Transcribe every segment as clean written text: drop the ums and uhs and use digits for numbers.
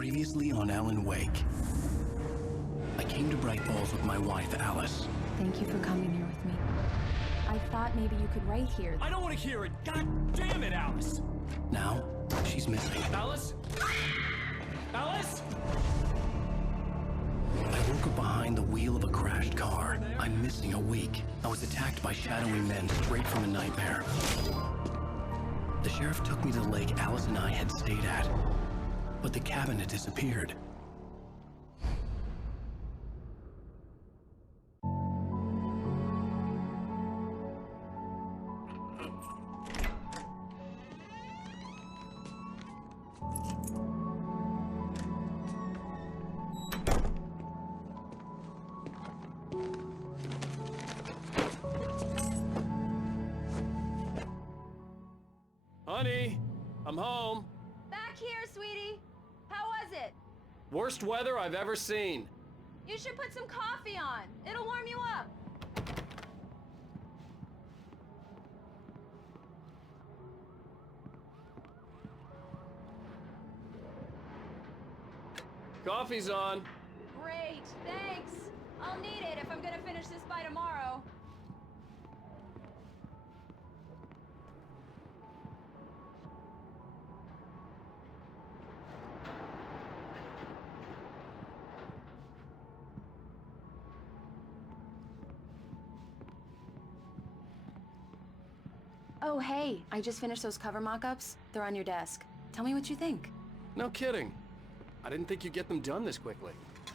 Previously on Alan Wake. I came to Bright Falls with my wife, Alice. Thank you for coming here with me. I thought maybe you could write here. I don't want to hear it! God damn it, Alice! Now, she's missing. Alice? Alice? I woke up behind the wheel of a crashed car. I'm missing a week. I was attacked by shadowy men straight from a nightmare. The sheriff took me to the lake Alice and I had stayed at, but the cabin had disappeared. Honey, I'm home. Back here, sweetie. How was it? Worst weather I've ever seen. You should put some coffee on. It'll warm you up. Coffee's on. Great, thanks. I'll need it if I'm gonna finish this by tomorrow. Oh, hey, I just finished those cover mock-ups. They're on your desk. Tell me what you think. No kidding. I didn't think you'd get them done this quickly.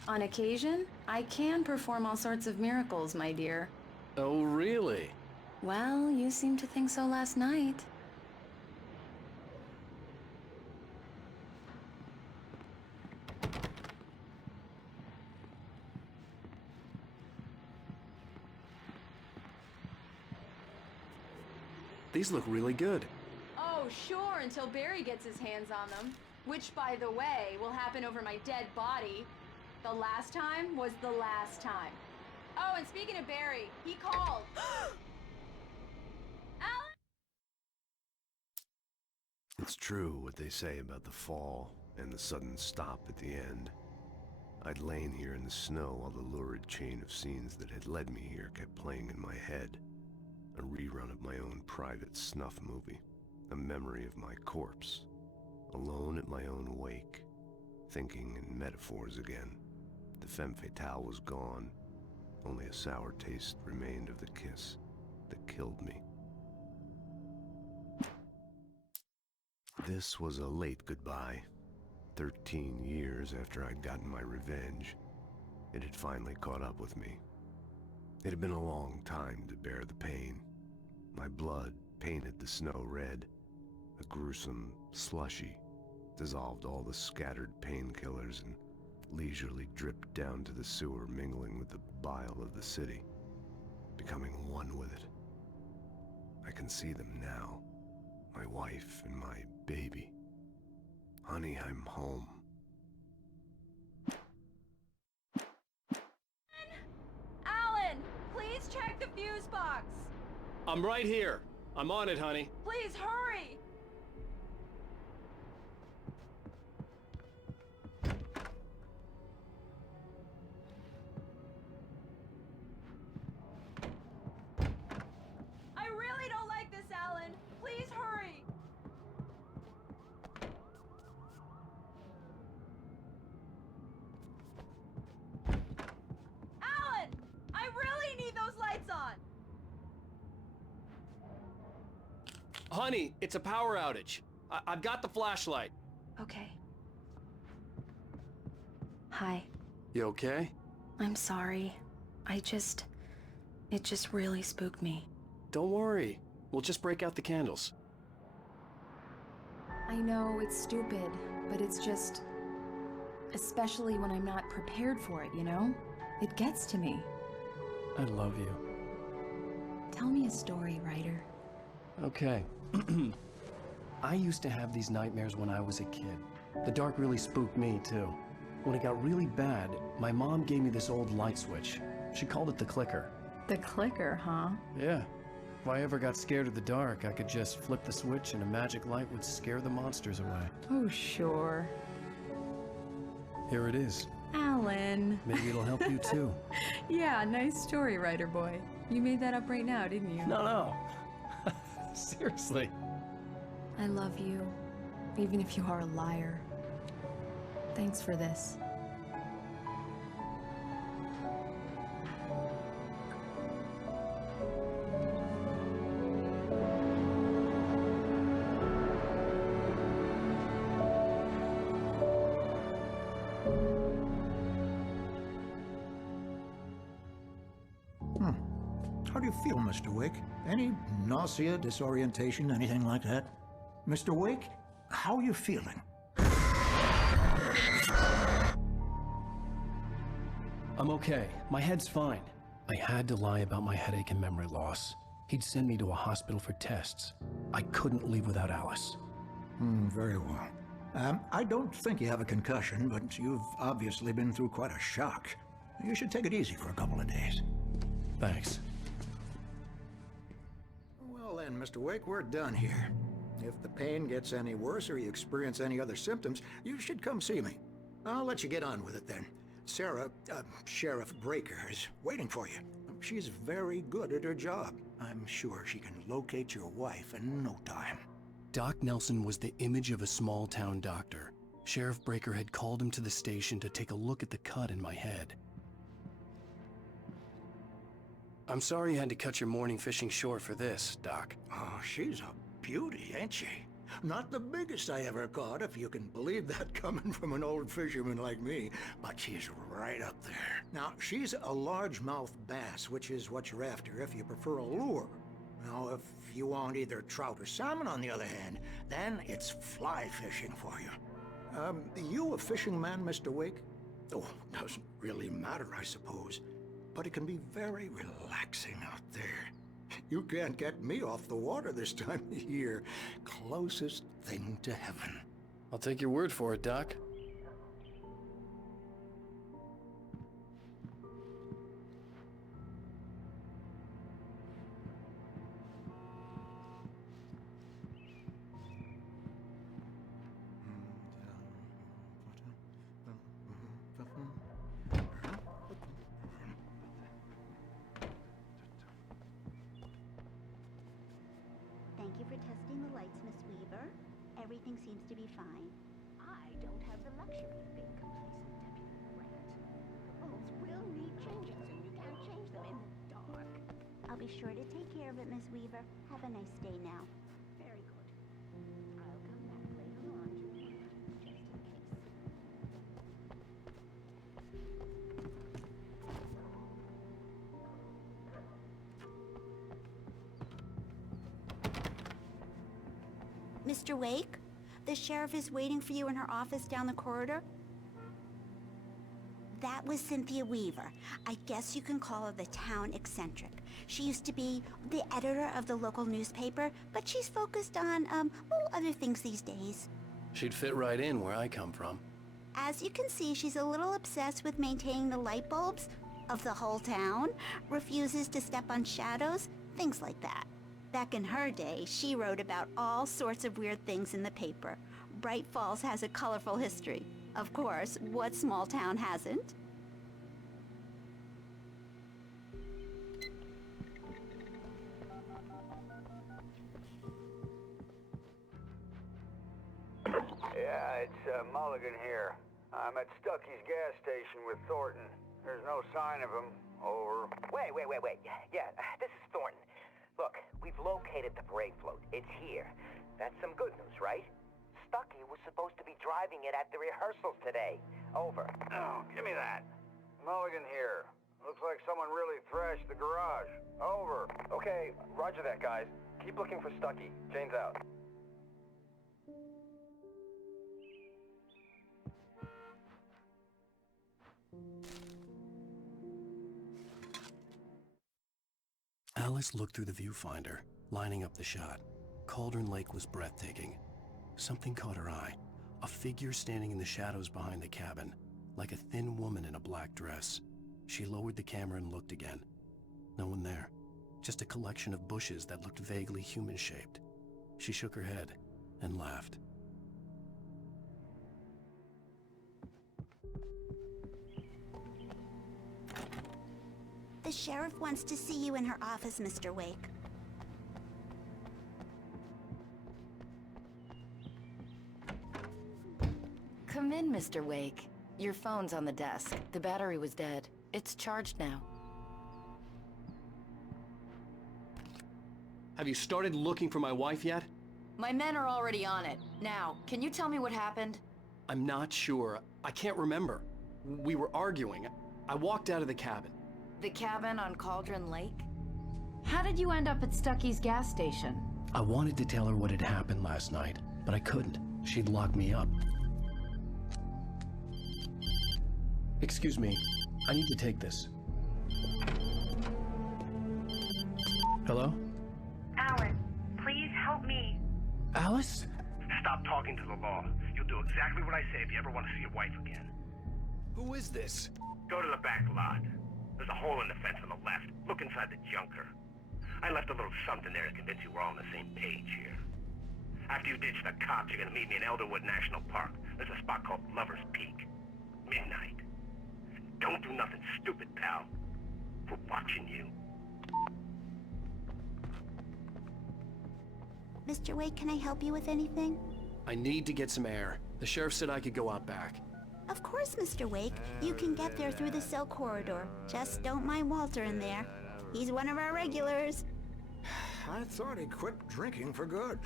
On occasion, I can perform all sorts of miracles, my dear. Oh, really? Well, you seemed to think so last night. These look really good. Oh, sure, until Barry gets his hands on them. Which, by the way, will happen over my dead body. The last time was the last time. Oh, and speaking of Barry, he called. Alan? It's true what they say about the fall and the sudden stop at the end. I'd lain here in the snow while the lurid chain of scenes that had led me here kept playing in my head. A rerun of my own private snuff movie. A memory of my corpse. Alone at my own wake. Thinking in metaphors again. The femme fatale was gone. Only a sour taste remained of the kiss that killed me. This was a late goodbye. 13 years after I'd gotten my revenge, it had finally caught up with me. It had been a long time to bear the pain. My blood painted the snow red. A gruesome slushy dissolved all the scattered painkillers and leisurely dripped down to the sewer, mingling with the bile of the city, becoming one with it. I can see them now, my wife and my baby. Honey, I'm home. Alan, please check the fuse box. I'm right here. I'm on it, honey. Please hurry. I really don't like this, Alan. Please hurry. Alan, I really need those lights on. Honey, it's a power outage. I've got the flashlight. Okay. Hi. You okay? I'm sorry. It just really spooked me. Don't worry. We'll just break out the candles. I know it's stupid, but it's just... especially when I'm not prepared for it, you know? It gets to me. I love you. Tell me a story, writer. Okay. I used to have these nightmares when I was a kid. The dark really spooked me, too. When it got really bad, my mom gave me this old light switch. She called it the clicker. The clicker, huh? Yeah. If I ever got scared of the dark, I could just flip the switch and a magic light would scare the monsters away. Oh, sure. Here it is. Alan. Maybe it'll help you too. Yeah, nice story, writer boy. You made that up right now, didn't you? No. Seriously. I love you, even if you are a liar. Thanks for this. How do you feel, Mr. Wake? Any nausea, disorientation, anything like that? Mr. Wake, how are you feeling? I'm okay. My head's fine. I had to lie about my headache and memory loss. He'd send me to a hospital for tests. I couldn't leave without Alice. Very well. I don't think you have a concussion, but you've obviously been through quite a shock. You should take it easy for a couple of days. Thanks. Well then, Mr. Wake, we're done here. If the pain gets any worse or you experience any other symptoms, you should come see me. I'll let you get on with it then. Sarah, Sheriff Breaker, is waiting for you. She's very good at her job. I'm sure she can locate your wife in no time. Doc Nelson was the image of a small-town doctor. Sheriff Breaker had called him to the station to take a look at the cut in my head. I'm sorry you had to cut your morning fishing short for this, Doc. Oh, she's a beauty, ain't she? Not the biggest I ever caught, if you can believe that coming from an old fisherman like me, but she's right up there. Now, she's a largemouth bass, which is what you're after if you prefer a lure. Now, if you want either trout or salmon, on the other hand, then it's fly fishing for you. You a fishing man, Mr. Wake? Oh, doesn't really matter, I suppose. But it can be very relaxing out there. You can't get me off the water this time of year. Closest thing to heaven. I'll take your word for it, Doc. Thank you for testing the lights, Miss Weaver. Everything seems to be fine. I don't have the luxury of being complacent, Deputy Grant. The bulbs will need changing, and you can't change them in the dark. I'll be sure to take care of it, Miss Weaver. Have a nice day now. Very good. I'll come back later on to just in case. Mr. Wake, the sheriff is waiting for you in her office down the corridor. That was Cynthia Weaver. I guess you can call her the town eccentric. She used to be the editor of the local newspaper, but she's focused on, other things these days. She'd fit right in where I come from. As you can see, she's a little obsessed with maintaining the light bulbs of the whole town, refuses to step on shadows, things like that. Back in her day, she wrote about all sorts of weird things in the paper. Bright Falls has a colorful history. Of course, what small town hasn't? Yeah, it's Mulligan here. I'm at Stucky's gas station with Thornton. There's no sign of him. Over. Wait. Yeah, this is Thornton. Look, we've located the parade float. It's here. That's some good news, right? Stucky was supposed to be driving it at the rehearsals today. Over. Oh, give me that. Mulligan here. Looks like someone really thrashed the garage. Over. Okay, roger that, guys. Keep looking for Stucky. Jane's out. Alice looked through the viewfinder, lining up the shot. Cauldron Lake was breathtaking. Something caught her eye. A figure standing in the shadows behind the cabin, like a thin woman in a black dress. She lowered the camera and looked again. No one there. Just a collection of bushes that looked vaguely human-shaped. She shook her head and laughed. sheriff wants to see you in her office, Mr. Wake. Come in, Mr. Wake. Your phone's on the desk. The battery was dead. It's charged now. Have you started looking for my wife yet? My men are already on it. Now, can you tell me what happened? I'm not sure. I can't remember. We were arguing. I walked out of the cabin. The cabin on Cauldron Lake? How did you end up at Stucky's gas station? I wanted to tell her what had happened last night, but I couldn't. She'd lock me up. Excuse me, I need to take this. Hello? Alan, please help me. Alice? Stop talking to the law. You'll do exactly what I say if you ever want to see your wife again. Who is this? Go to the back lot. There's a hole in the fence on the left. Look inside the junker. I left a little something there to convince you we're all on the same page here. After you ditch the cops, you're gonna meet me in Elderwood National Park. There's a spot called Lover's Peak. Midnight. Don't do nothing stupid, pal. We're watching you. Mr. Wake, can I help you with anything? I need to get some air. The sheriff said I could go out back. Of course, Mr. Wake. You can get there through the cell corridor. Just don't mind Walter in there. He's one of our regulars. I thought he quit drinking for good.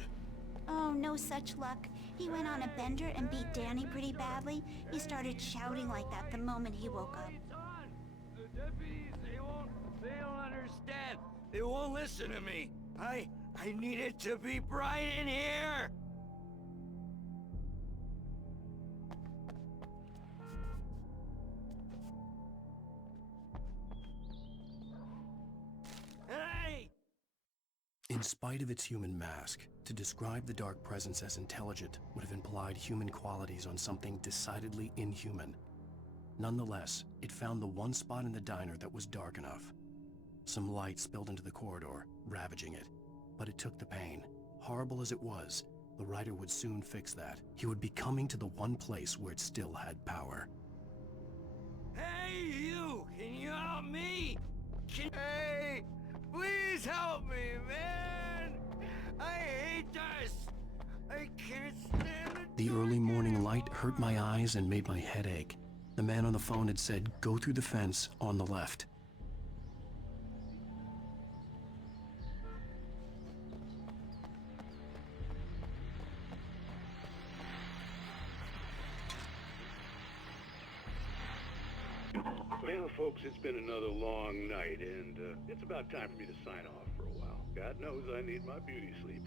Oh, no such luck. He went on a bender and beat Danny pretty badly. He started shouting like that the moment he woke up. The deputies, they don't understand. They won't listen to me. I need it to be bright in here. Hey! In spite of its human mask, to describe the dark presence as intelligent would have implied human qualities on something decidedly inhuman. Nonetheless, it found the one spot in the diner that was dark enough. Some light spilled into the corridor, ravaging it. But it took the pain. Horrible as it was, the writer would soon fix that. He would be coming to the one place where it still had power. Hey, you! Can you help me? Hey! Please help me, man! I hate this! I can't stand it! The early morning light hurt my eyes and made my head ache. The man on the phone had said, "Go through the fence on the left." Well, folks, it's been another long night, and it's about time for me to sign off for a while. God knows I need my beauty sleep.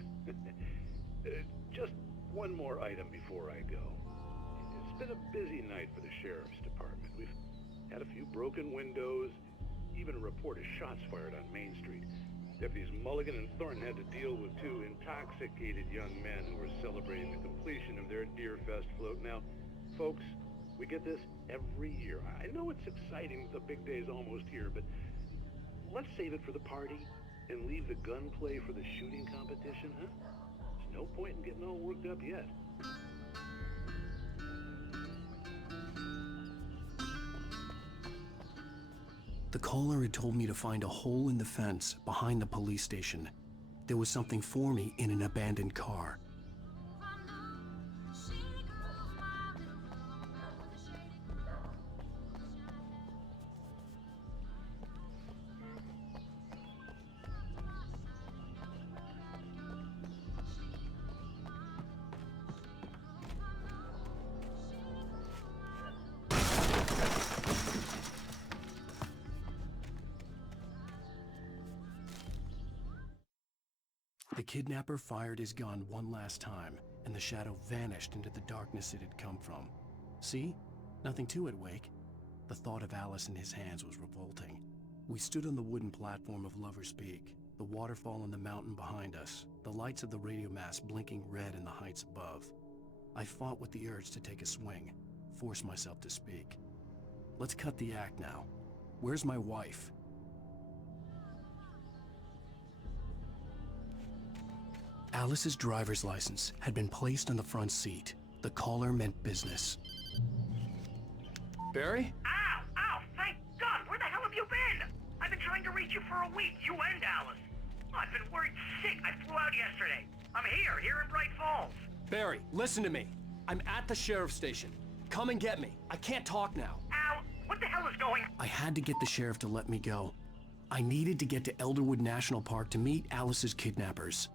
Just one more item before I go. It's been a busy night for the Sheriff's Department. We've had a few broken windows, even a report of shots fired on Main Street. Deputies Mulligan and Thornton had to deal with two intoxicated young men who were celebrating the completion of their Deer Fest float. Now, folks, we get this every year. I know it's exciting, the big day's almost here, but let's save it for the party and leave the gunplay for the shooting competition, huh? There's no point in getting all worked up yet. The caller had told me to find a hole in the fence behind the police station. There was something for me in an abandoned car. The kidnapper fired his gun one last time, and the shadow vanished into the darkness it had come from. See? Nothing to it, Wake. The thought of Alice in his hands was revolting. We stood on the wooden platform of Lover's Peak, the waterfall on the mountain behind us, the lights of the radio mast blinking red in the heights above. I fought with the urge to take a swing, force myself to speak. Let's cut the act now. Where's my wife? Alice's driver's license had been placed on the front seat. The caller meant business. Barry? Ow! Ow! Thank God! Where the hell have you been? I've been trying trying to reach you for a week, you and Alice. I've been worried sick. I flew out yesterday. I'm here in Bright Falls. Barry, listen to me. I'm at the sheriff's station. Come and get me. I can't talk now. Al, what the hell is going on? I had to get the sheriff to let me go. I needed to get to Elderwood National Park to meet Alice's kidnappers.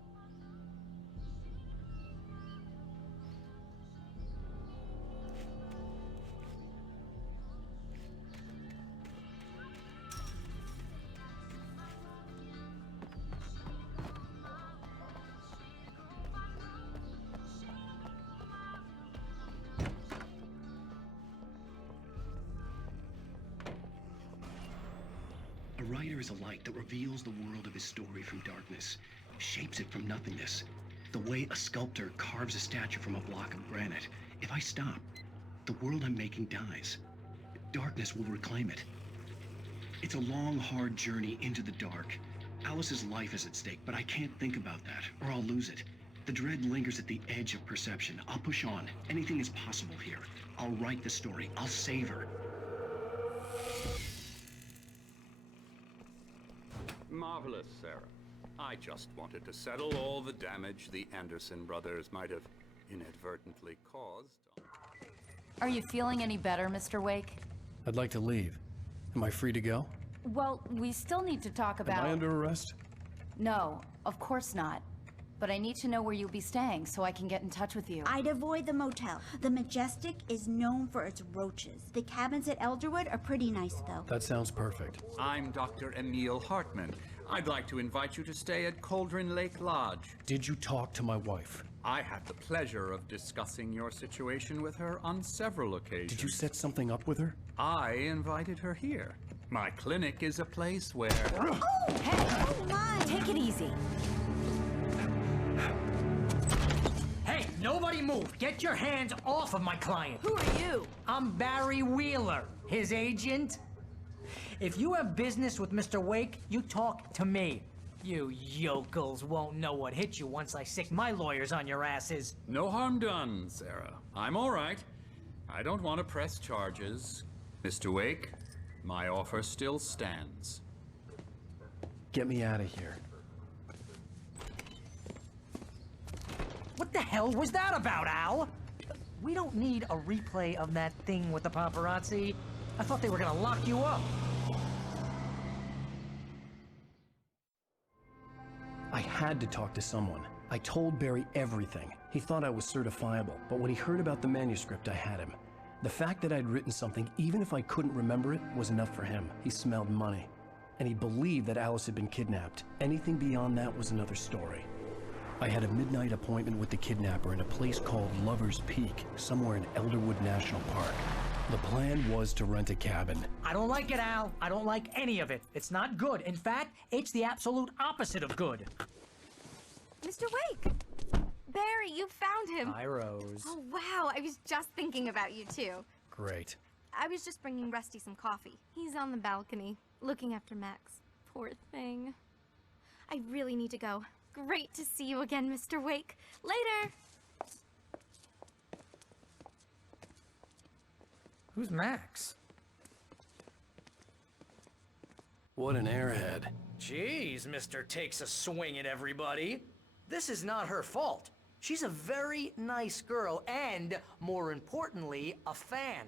A writer is a light that reveals the world of his story from darkness, shapes it from nothingness. The way a sculptor carves a statue from a block of granite. If I stop, the world I'm making dies. Darkness will reclaim it. It's a long, hard journey into the dark. Alice's life is at stake, but I can't think about that, or I'll lose it. The dread lingers at the edge of perception. I'll push on. Anything is possible here. I'll write the story. I'll save her. Marvelous, Sarah. I just wanted to settle all the damage the Anderson brothers might have inadvertently caused. Are you feeling any better, Mr. Wake? I'd like to leave. Am I free to go? Well, we still need to talk about... Am I under arrest? No, of course not. But I need to know where you'll be staying so I can get in touch with you. I'd avoid the motel. The Majestic is known for its roaches. The cabins at Elderwood are pretty nice, though. That sounds perfect. I'm Dr. Emil Hartman. I'd like to invite you to stay at Cauldron Lake Lodge. Did you talk to my wife? I had the pleasure of discussing your situation with her on several occasions. Did you set something up with her? I invited her here. My clinic is a place where... Oh, hey! Oh, my! Take it easy. Hey, nobody move! Get your hands off of my client! Who are you? I'm Barry Wheeler, his agent. If you have business with Mr. Wake, you talk to me. You yokels won't know what hit you once I sick my lawyers on your asses. No harm done, Sarah. I'm all right. I don't want to press charges. Mr. Wake, my offer still stands. Get me out of here. What the hell was that about, Al? We don't need a replay of that thing with the paparazzi. I thought they were gonna lock you up. I had to talk to someone. I told Barry everything. He thought I was certifiable, but when he heard about the manuscript, I had him. The fact that I'd written something, even if I couldn't remember it, was enough for him. He smelled money. And he believed that Alice had been kidnapped. Anything beyond that was another story. I had a midnight appointment with the kidnapper in a place called Lover's Peak, somewhere in Elderwood National Park. The plan was to rent a cabin. I don't like it, Al. I don't like any of it. It's not good. In fact, it's the absolute opposite of good. Mr. Wake! Barry, you found him! Hi, Rose. Oh, wow. I was just thinking about you, too. Great. I was just bringing Rusty some coffee. He's on the balcony, looking after Max. Poor thing. I really need to go. Great to see you again, Mr. Wake. Later! Who's Max? What an airhead. Jeez, Mr. Takes a swing at everybody. This is not her fault. She's a very nice girl and, more importantly, a fan.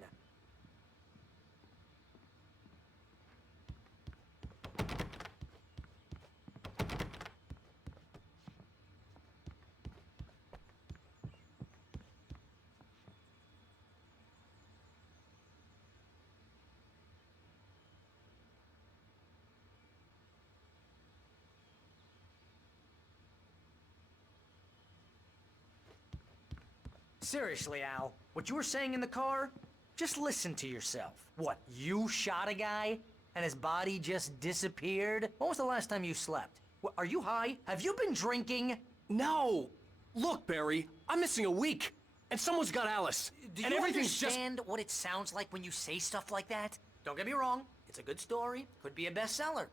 Seriously, Al, what you were saying in the car? Just listen to yourself. What, you shot a guy and his body just disappeared? When was the last time you slept? What, are you high? Have you been drinking? No! Look, Barry, I'm missing a week, and someone's got Alice. Do and you everything's understand what it sounds like when you say stuff like that? Don't get me wrong, it's a good story, could be a bestseller.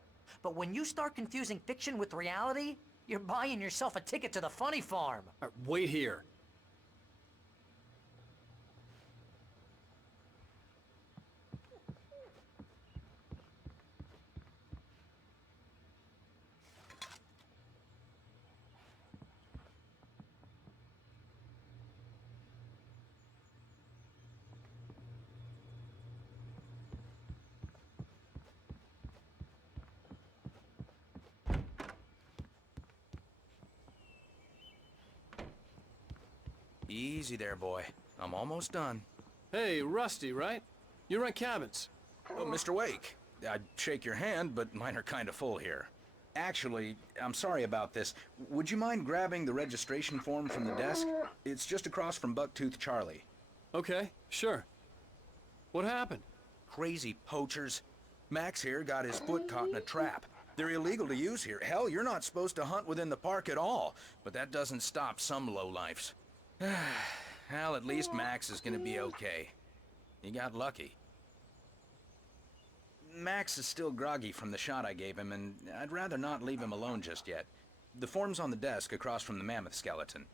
But when you start confusing fiction with reality, you're buying yourself a ticket to the funny farm. Wait here. Easy there, boy. I'm almost done. Hey, Rusty, right? You rent cabins. Oh, Mr. Wake. I'd shake your hand, but mine are kind of full here. Actually, I'm sorry about this. Would you mind grabbing the registration form from the desk? It's just across from Bucktooth Charlie. Okay, sure. What happened? Crazy poachers. Max here got his foot caught in a trap. They're illegal to use here. Hell, you're not supposed to hunt within the park at all. But that doesn't stop some lowlifes. Well, at least Max is gonna be okay. He got lucky. Max is still groggy from the shot I gave him, and I'd rather not leave him alone just yet. The form's on the desk across from the mammoth skeleton.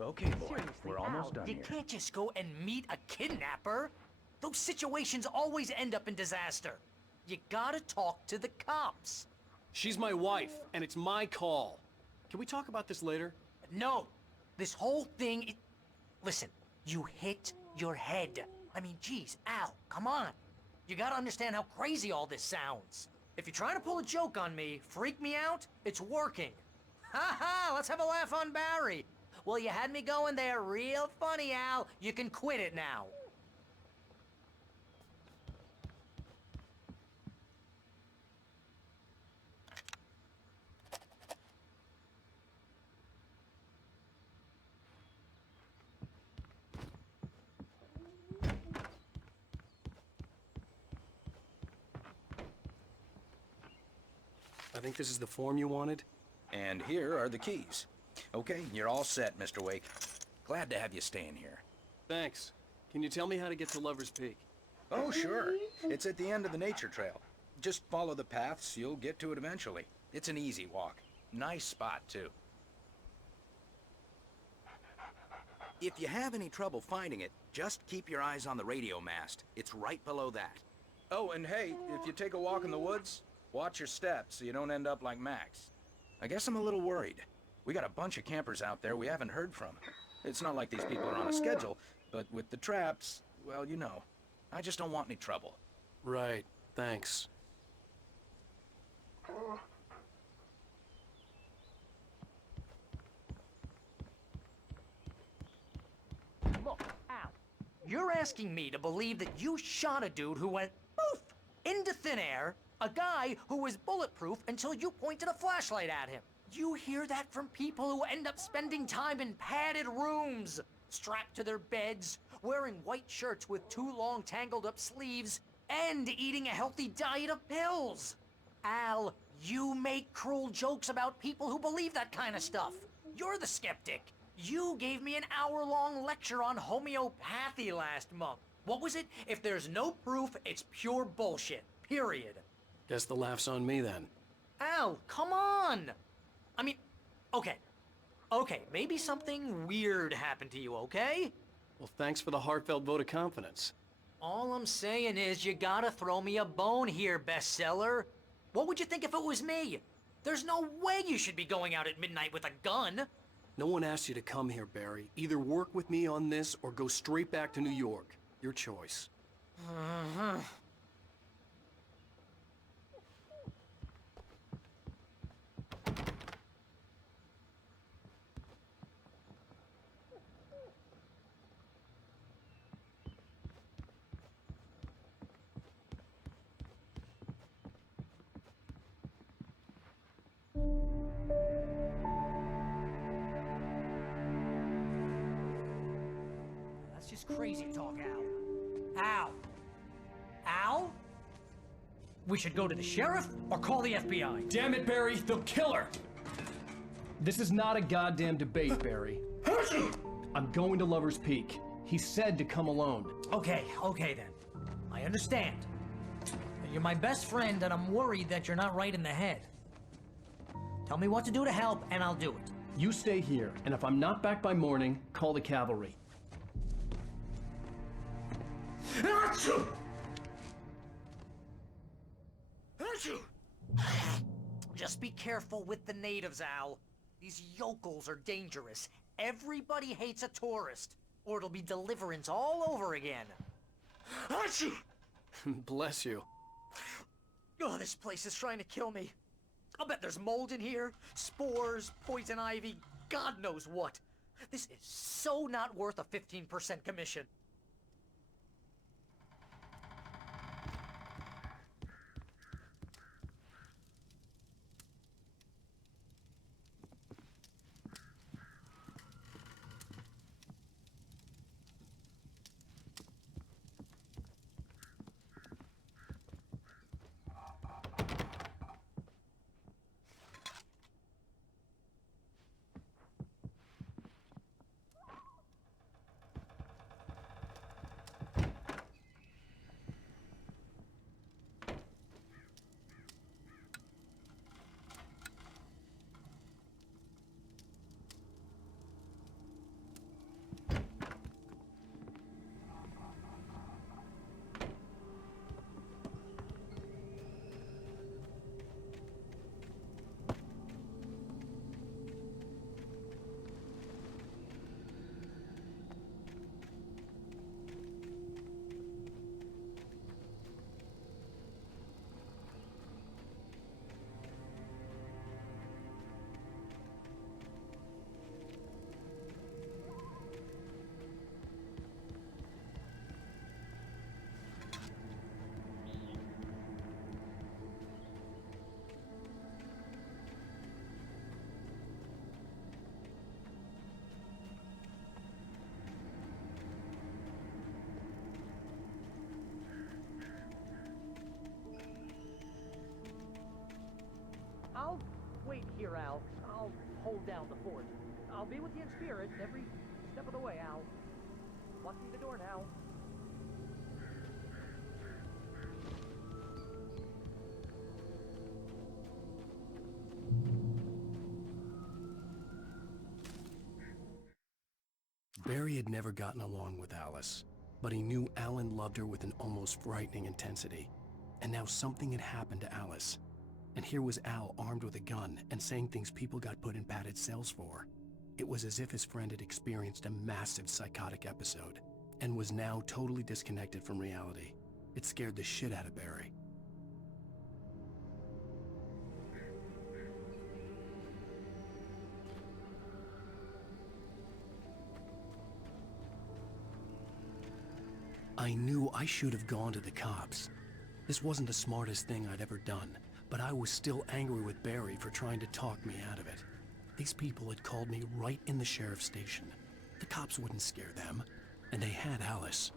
Okay, boy. Seriously, We're almost done you here. can't just go and meet a kidnapper. Those situations always end up in disaster. You gotta talk to the cops. She's my wife, and it's my call. Can we talk about this later? No. This whole thing... Listen, you hit your head. I mean, geez, Al, come on. You gotta understand how crazy all this sounds. If you're trying to pull a joke on me, freak me out, it's working. Ha ha, let's have a laugh on Barry. Well, you had me going there real funny, Al. You can quit it now. I think this is the form you wanted. And here are the keys. Okay, you're all set, Mr. Wake. Glad to have you staying here. Thanks. Can you tell me how to get to Lover's Peak? Oh, sure. It's at the end of the nature trail. Just follow the paths, you'll get to it eventually. It's an easy walk. Nice spot, too. If you have any trouble finding it, just keep your eyes on the radio mast. It's right below that. Oh, and hey, if you take a walk in the woods, watch your steps so you don't end up like Max. I guess I'm a little worried. We got a bunch of campers out there we haven't heard from. It's not like these people are on a schedule, but with the traps, well, you know. I just don't want any trouble. Right, thanks. Look, Al, you're asking me to believe that you shot a dude who went poof into thin air, a guy who was bulletproof until you pointed a flashlight at him. You hear that from people who end up spending time in padded rooms, strapped to their beds, wearing white shirts with too long tangled up sleeves, and eating a healthy diet of pills. Al, you make cruel jokes about people who believe that kind of stuff. You're the skeptic. You gave me an hour-long lecture on homeopathy last month. What was it? If there's no proof, it's pure bullshit. Period. Guess the laugh's on me then. Al, come on! I mean, okay, maybe something weird happened to you, okay? Well, thanks for the heartfelt vote of confidence. All I'm saying is you gotta throw me a bone here, bestseller. What would you think if it was me? There's no way you should be going out at midnight with a gun. No one asked you to come here, Barry. Either work with me on this or go straight back to New York. Your choice. That's just crazy talk, Al. Al? Al? We should go to the sheriff or call the FBI. Damn it, Barry, they'll kill her! This is not a goddamn debate, Barry. I'm going to Lover's Peak. He said to come alone. Okay then. I understand. You're my best friend, and I'm worried that you're not right in the head. Tell me what to do to help, and I'll do it. You stay here, and if I'm not back by morning, call the cavalry. Just be careful with the natives, Al. These yokels are dangerous. Everybody hates a tourist, or it'll be Deliverance all over again. Bless you. Oh, this place is trying to kill me. I'll bet there's mold in here, spores, poison ivy, God knows what. This is so not worth a 15% commission. I'll wait here, Al. I'll hold down the fort. I'll be with you in spirit every step of the way, Al. Locking the door now. Barry had never gotten along with Alice, but he knew Alan loved her with an almost frightening intensity. And now something had happened to Alice. And here was Al armed with a gun and saying things people got put in padded cells for. It was as if his friend had experienced a massive psychotic episode and was now totally disconnected from reality. It scared the shit out of Barry. I knew I should have gone to the cops. This wasn't the smartest thing I'd ever done, but I was still angry with Barry for trying to talk me out of it. These people had called me right in the sheriff's station. The cops wouldn't scare them, and they had Alice.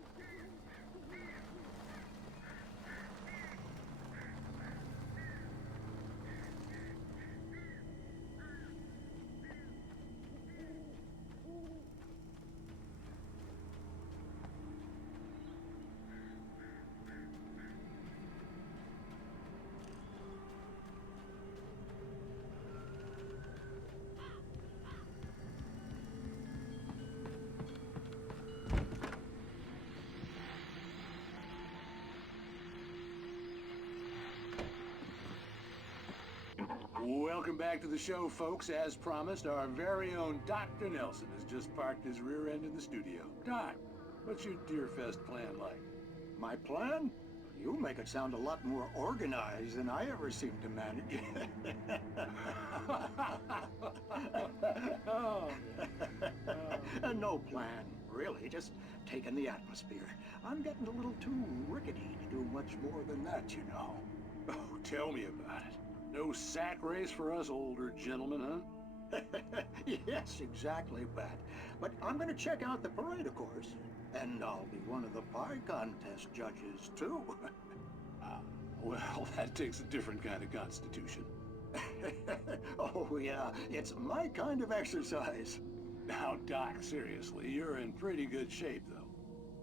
Welcome back to the show, folks. As promised, our very own Dr. Nelson has just parked his rear end in the studio. Doc, what's your Deerfest plan like? My plan? You make it sound a lot more organized than I ever seem to manage. No plan, really. Just taking the atmosphere. I'm getting a little too rickety to do much more than that, you know. Oh, tell me about it. No sack race for us older gentlemen, huh? Yes, exactly, Bat. But I'm gonna check out the parade, of course. And I'll be one of the pie contest judges, too. Well, that takes a different kind of constitution. Oh, yeah. It's my kind of exercise. Now, Doc, seriously, you're in pretty good shape, though.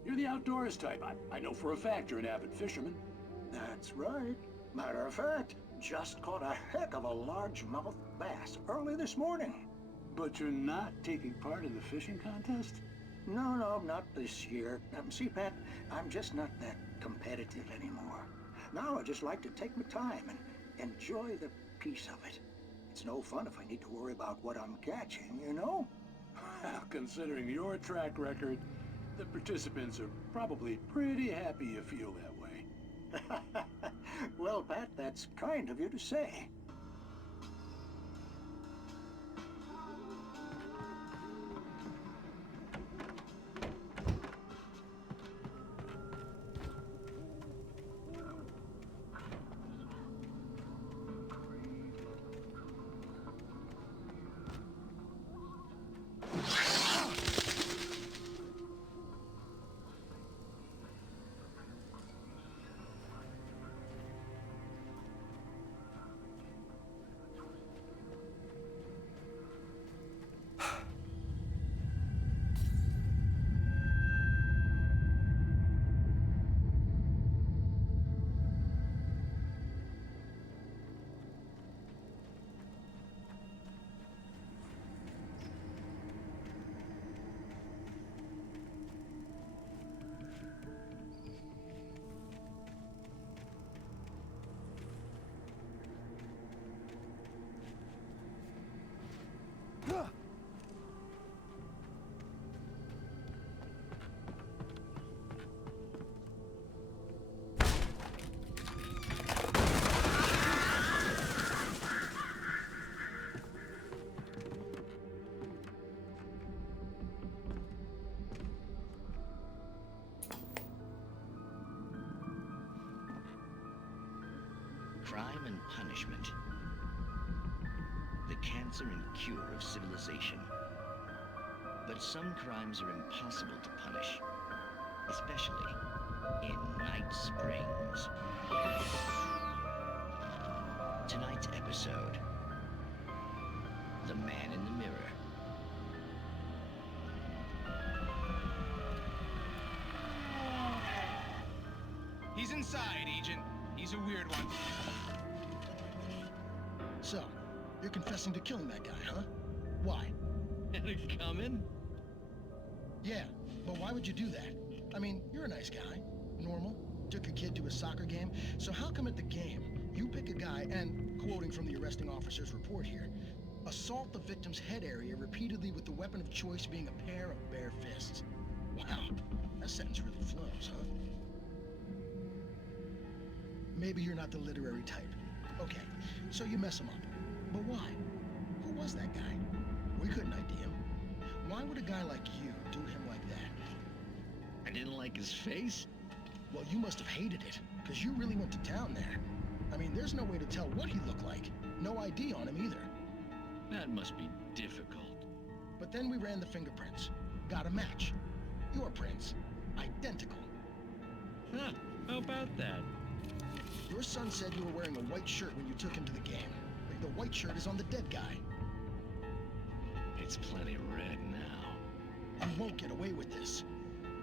You're the outdoors type. I know for a fact you're an avid fisherman. That's right. Matter of fact, just caught a heck of a largemouth bass early this morning. But you're not taking part in the fishing contest? No, not this year. See, Pat, I'm just not that competitive anymore. Now I just like to take my time and enjoy the peace of it. It's no fun if I need to worry about what I'm catching, you know? Well, considering your track record, the participants are probably pretty happy you feel that way. Well, Pat, that's kind of you to say. crime and punishment. The cancer and cure of civilization. But some crimes are impossible to punish, especially in Night Springs. Tonight's episode, The Man in the Mirror. He's inside, Agent. He's a weird one. So, you're confessing to killing that guy, huh? Why? Had it coming? Yeah, but why would you do that? I mean, you're a nice guy. Normal. Took a kid to a soccer game. So how come at the game, you pick a guy and, quoting from the arresting officer's report here, assault the victim's head area repeatedly with the weapon of choice being a pair of bare fists? Wow, that sentence really flows, huh? Maybe you're not the literary type. Okay, so you mess him up. But why? Who was that guy? We couldn't ID him. Why would a guy like you do him like that? I didn't like his face? Well, you must have hated it, because you really went to town there. I mean, there's no way to tell what he looked like. No ID on him either. That must be difficult. But then we ran the fingerprints. Got a match. Your prints. Identical. Huh, how about that? Your son said you were wearing a white shirt when you took him to the game. The white shirt is on the dead guy. It's plenty red now. You won't get away with this.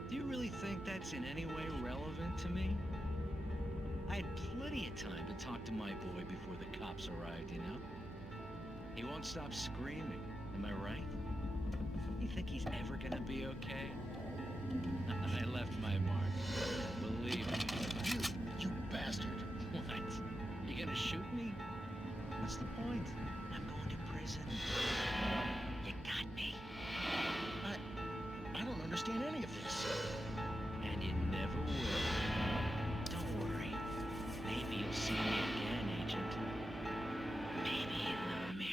Do you really think that's in any way relevant to me? I had plenty of time to talk to my boy before the cops arrived, you know? He won't stop screaming, am I right? You think he's ever gonna be okay? I left my mark. Believe me. You bastard. What? You gonna shoot me? What's the point? I'm going to prison. You got me. I don't understand any of this. And you never will. Don't worry. Maybe you'll see me again, Agent. Maybe in the mirror.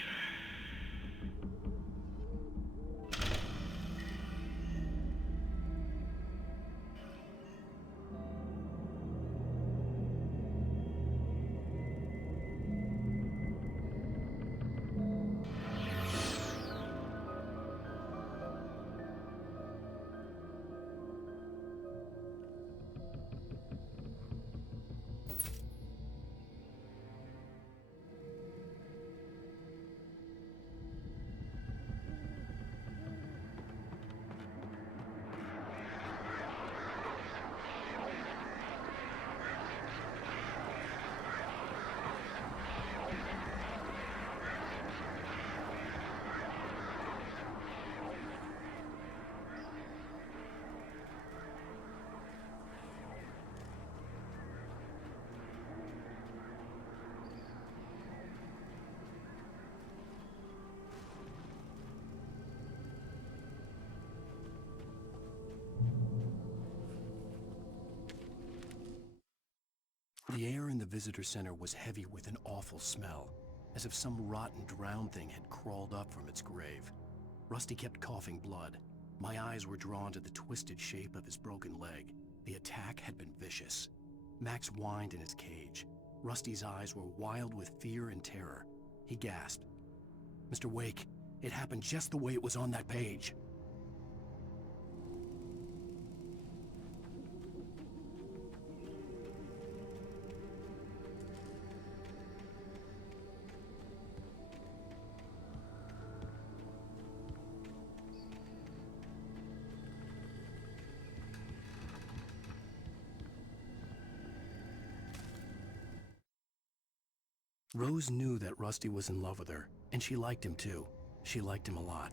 The air in the visitor center was heavy with an awful smell, as if some rotten drowned thing had crawled up from its grave. Rusty kept coughing blood. My eyes were drawn to the twisted shape of his broken leg. The attack had been vicious. Max whined in his cage. Rusty's eyes were wild with fear and terror. He gasped. "Mr. Wake, it happened just the way it was on that page." Rose knew that Rusty was in love with her, and she liked him too. She liked him a lot.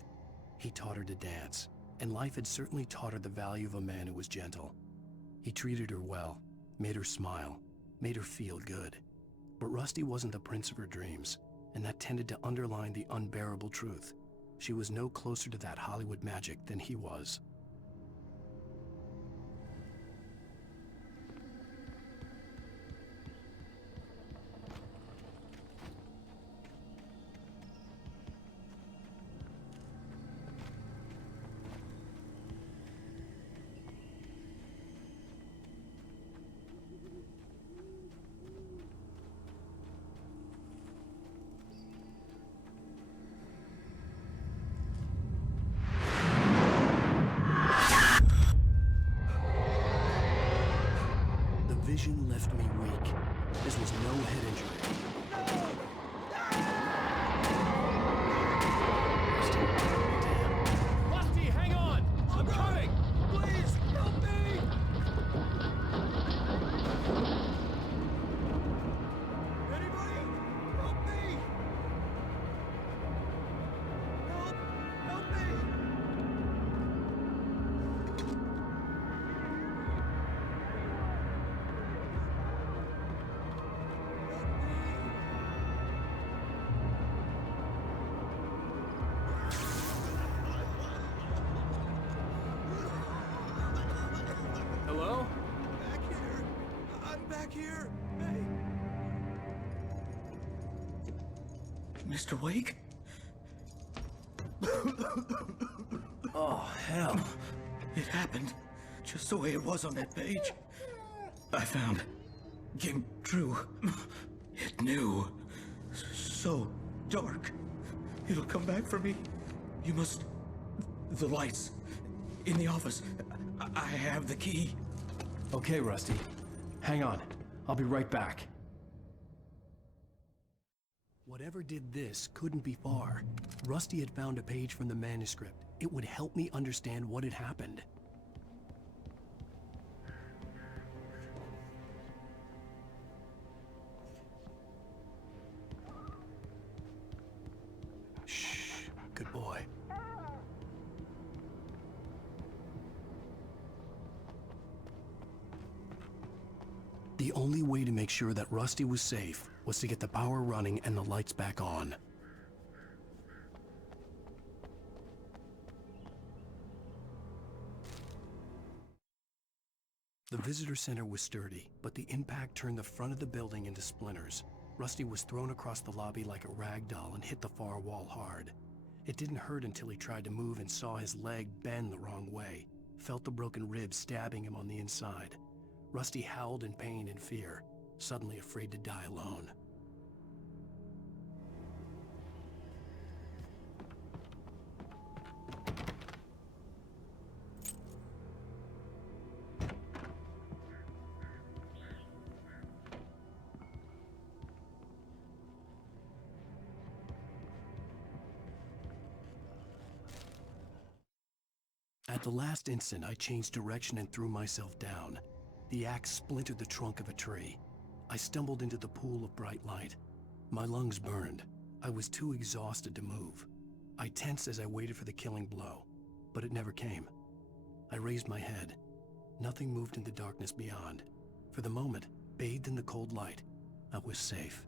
He taught her to dance, and life had certainly taught her the value of a man who was gentle. He treated her well, made her smile, made her feel good. But Rusty wasn't the prince of her dreams, and that tended to underline the unbearable truth. She was no closer to that Hollywood magic than he was. vision left me weak. This was no head injury. Rusty, hang on! I'm coming! Please, help me! Anybody? Help me! Help me! Hello? Back here! I'm back here! Hey! Mr. Wake? Oh, hell. It happened just the way it was on that page. I found. Came true. It knew. So dark. It'll come back for me. You must. The lights. In the office. I have the key. Okay, Rusty. Hang on. I'll be right back. Whatever did this couldn't be far. Rusty had found a page from the manuscript. It would help me understand what had happened. Shh. Good boy. The only way to make sure that Rusty was safe was to get the power running and the lights back on. The visitor center was sturdy, but the impact turned the front of the building into splinters. Rusty was thrown across the lobby like a rag doll and hit the far wall hard. It didn't hurt until he tried to move and saw his leg bend the wrong way, felt the broken ribs stabbing him on the inside. Rusty howled in pain and fear, suddenly afraid to die alone. At the last instant, I changed direction and threw myself down. The axe splintered the trunk of a tree. I stumbled into the pool of bright light. My lungs burned. I was too exhausted to move. I tensed as I waited for the killing blow, but it never came. I raised my head. Nothing moved in the darkness beyond. For the moment, bathed in the cold light, I was safe.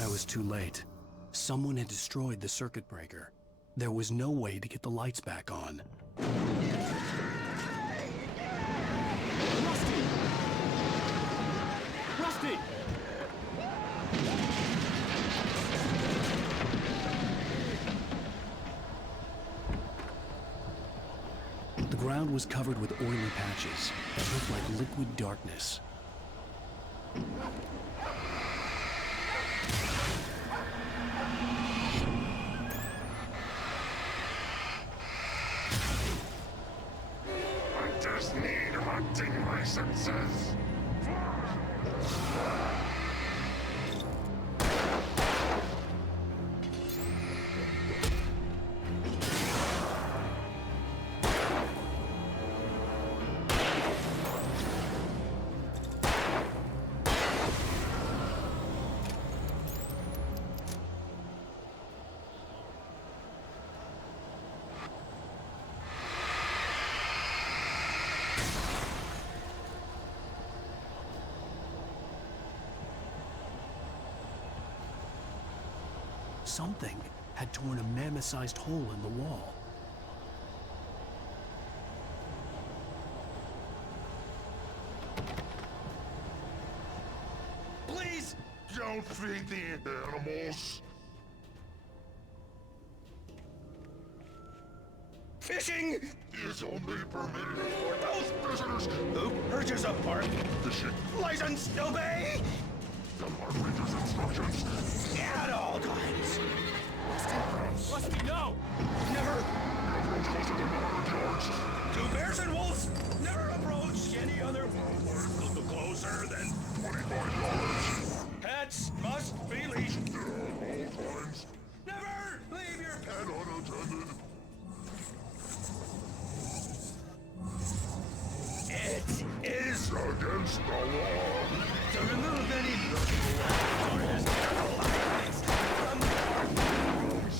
I was too late. Someone had destroyed the circuit breaker. There was no way to get the lights back on. Rusty! The ground was covered with oily patches that looked like liquid darkness. I just need hunting licenses. Something had torn a mammoth-sized hole in the wall. Please! Don't feed the animals. Fishing is only permitted for those prisoners who purchase a park fishing license. Obey the park ranger's instructions at all times. Rusty, no! Never approach closer than 100 yards. To bears and wolves, never approach any other wildlife closer than 25 yards. Pets must be leashed at all times. Never leave your pet unattended. It is against the law to remove any or his medical license from the rooms.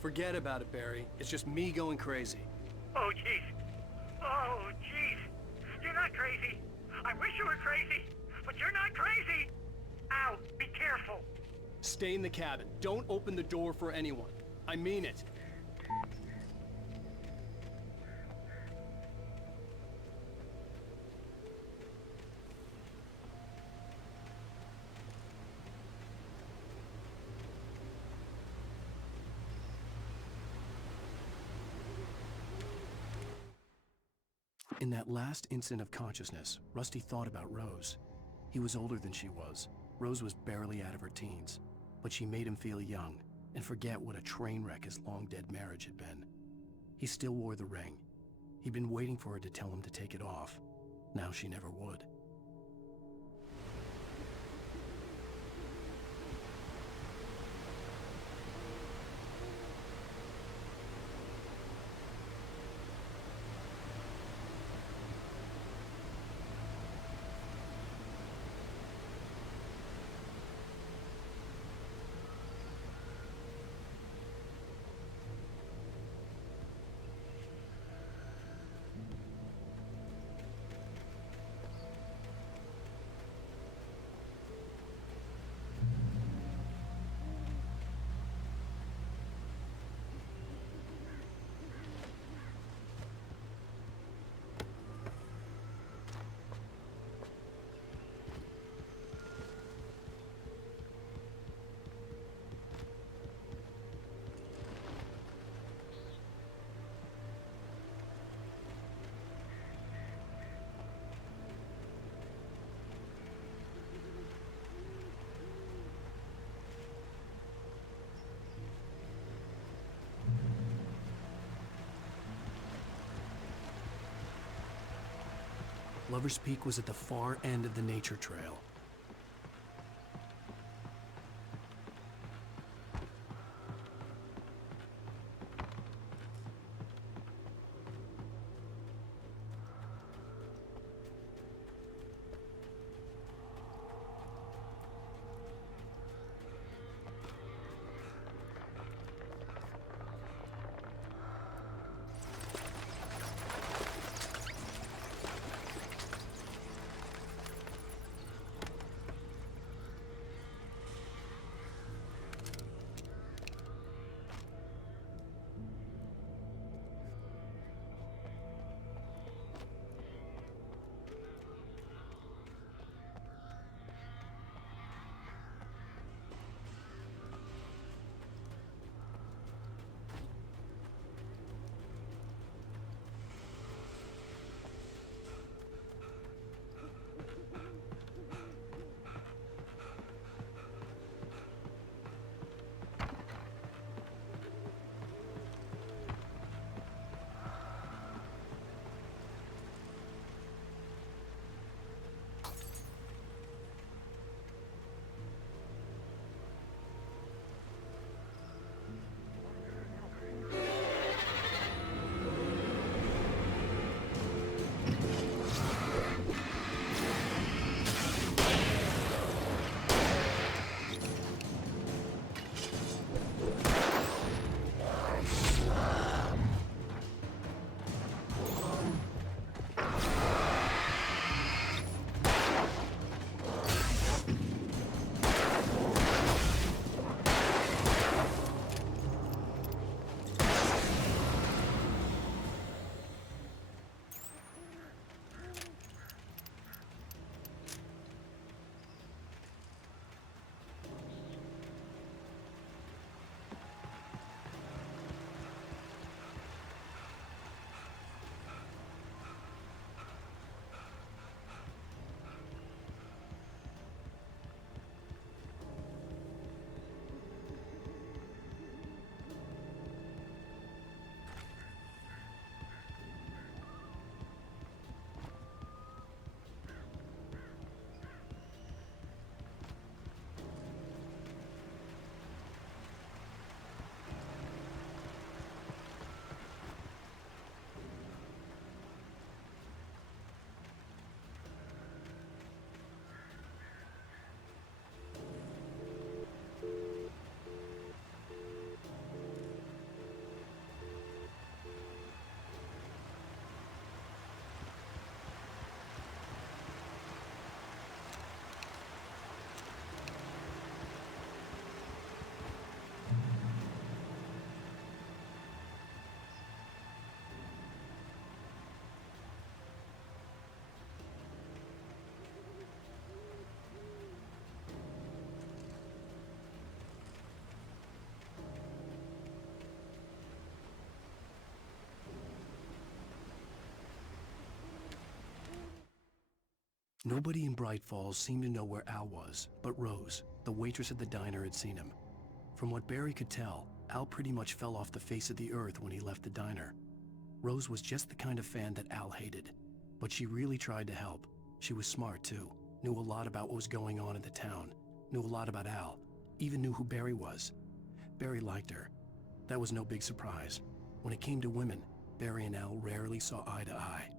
Forget about it, Barry. It's just me going crazy. Oh, jeez. Oh, jeez. You're not crazy. I wish you were crazy, but you're not crazy. Ow, be careful. Stay in the cabin. Don't open the door for anyone. I mean it. In that last instant of consciousness, Rusty thought about Rose. He was older than she was. Rose was barely out of her teens, but she made him feel young and forget what a train wreck his long-dead marriage had been. He still wore the ring. He'd been waiting for her to tell him to take it off. Now she never would. Lover's Peak was at the far end of the nature trail. Nobody in Bright Falls seemed to know where Al was, but Rose, the waitress at the diner, had seen him. From what Barry could tell, Al pretty much fell off the face of the earth when he left the diner. Rose was just the kind of fan that Al hated, but she really tried to help. She was smart too, knew a lot about what was going on in the town, knew a lot about Al, even knew who Barry was. Barry liked her. That was no big surprise. When it came to women, Barry and Al rarely saw eye to eye.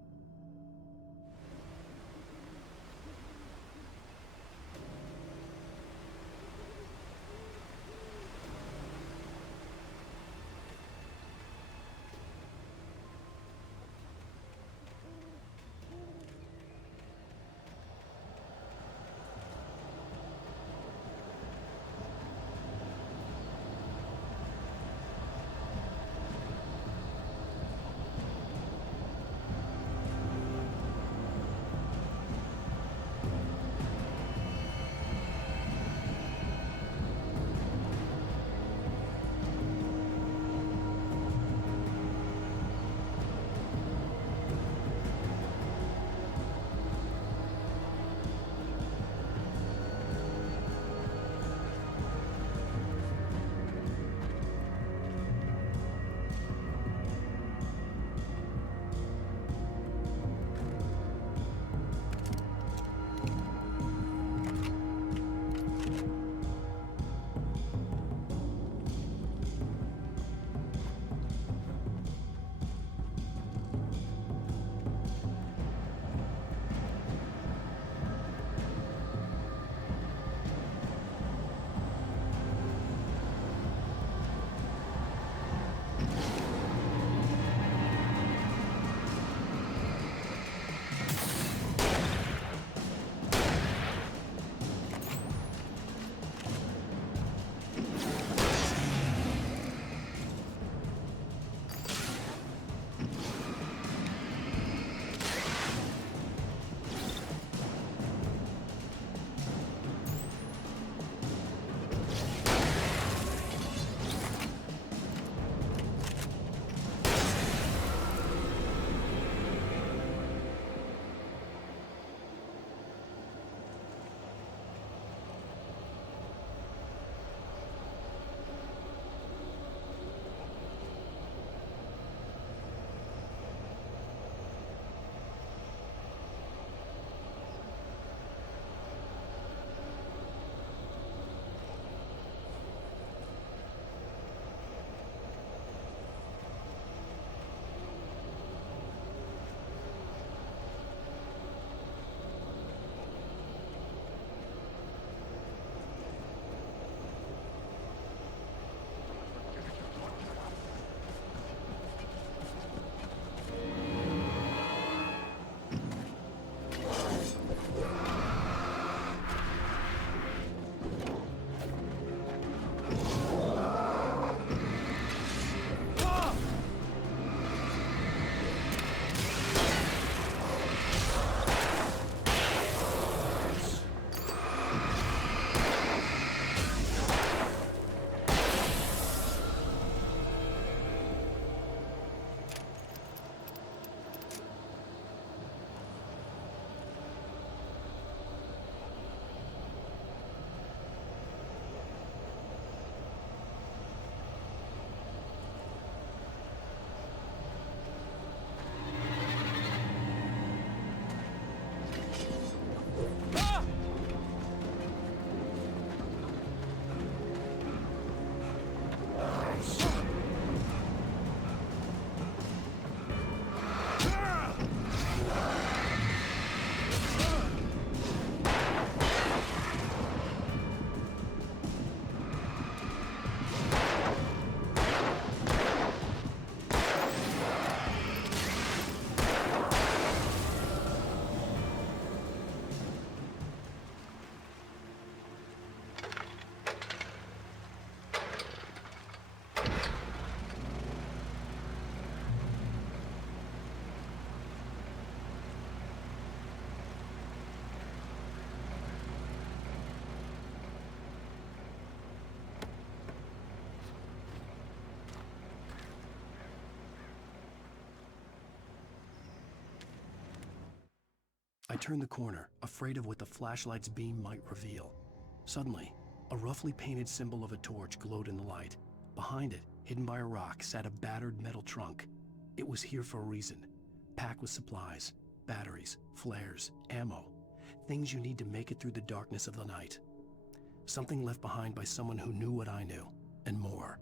turned the corner, afraid of what the flashlight's beam might reveal. Suddenly, a roughly painted symbol of a torch glowed in the light. Behind it, hidden by a rock, sat a battered metal trunk. It was here for a reason, packed with supplies, batteries, flares, ammo, things you need to make it through the darkness of the night. Something left behind by someone who knew what I knew, and more.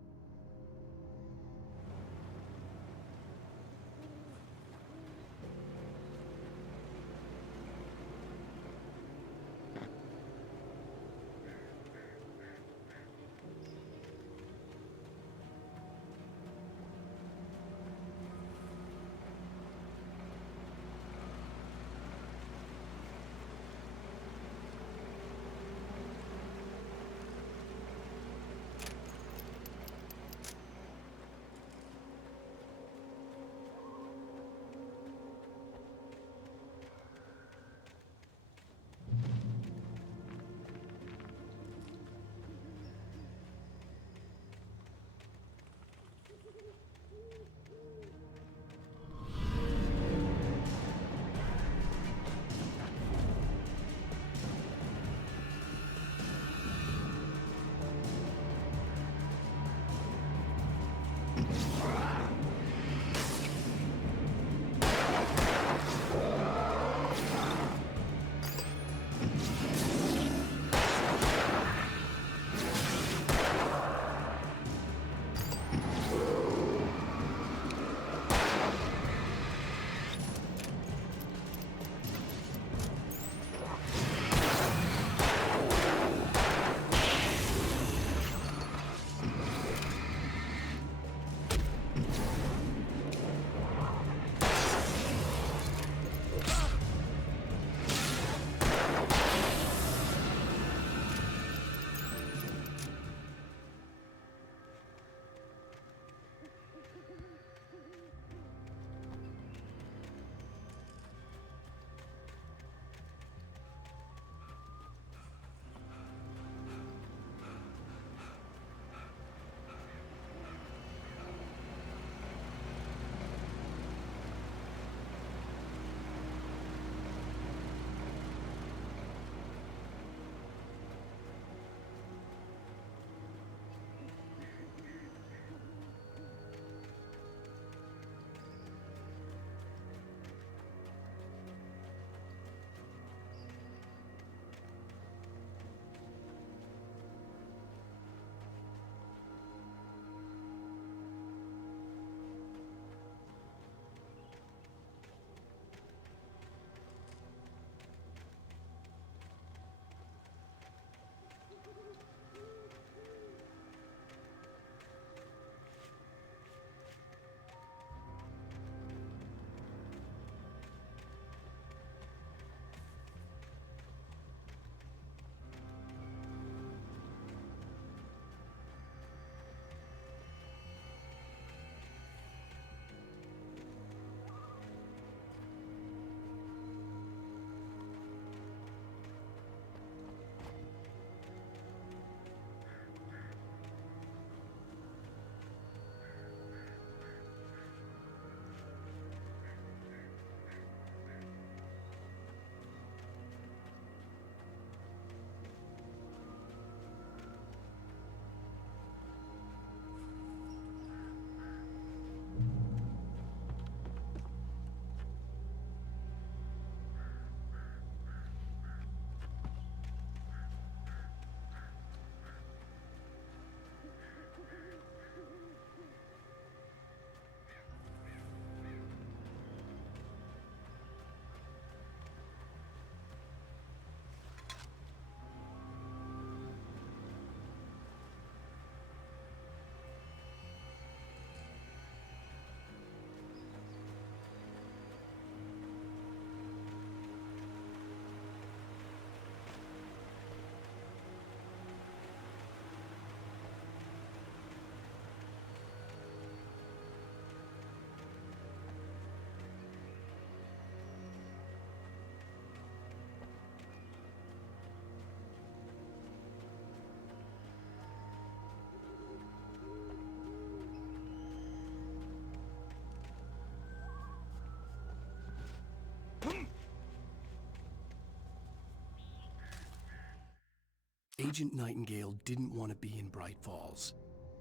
Agent Nightingale didn't want to be in Bright Falls.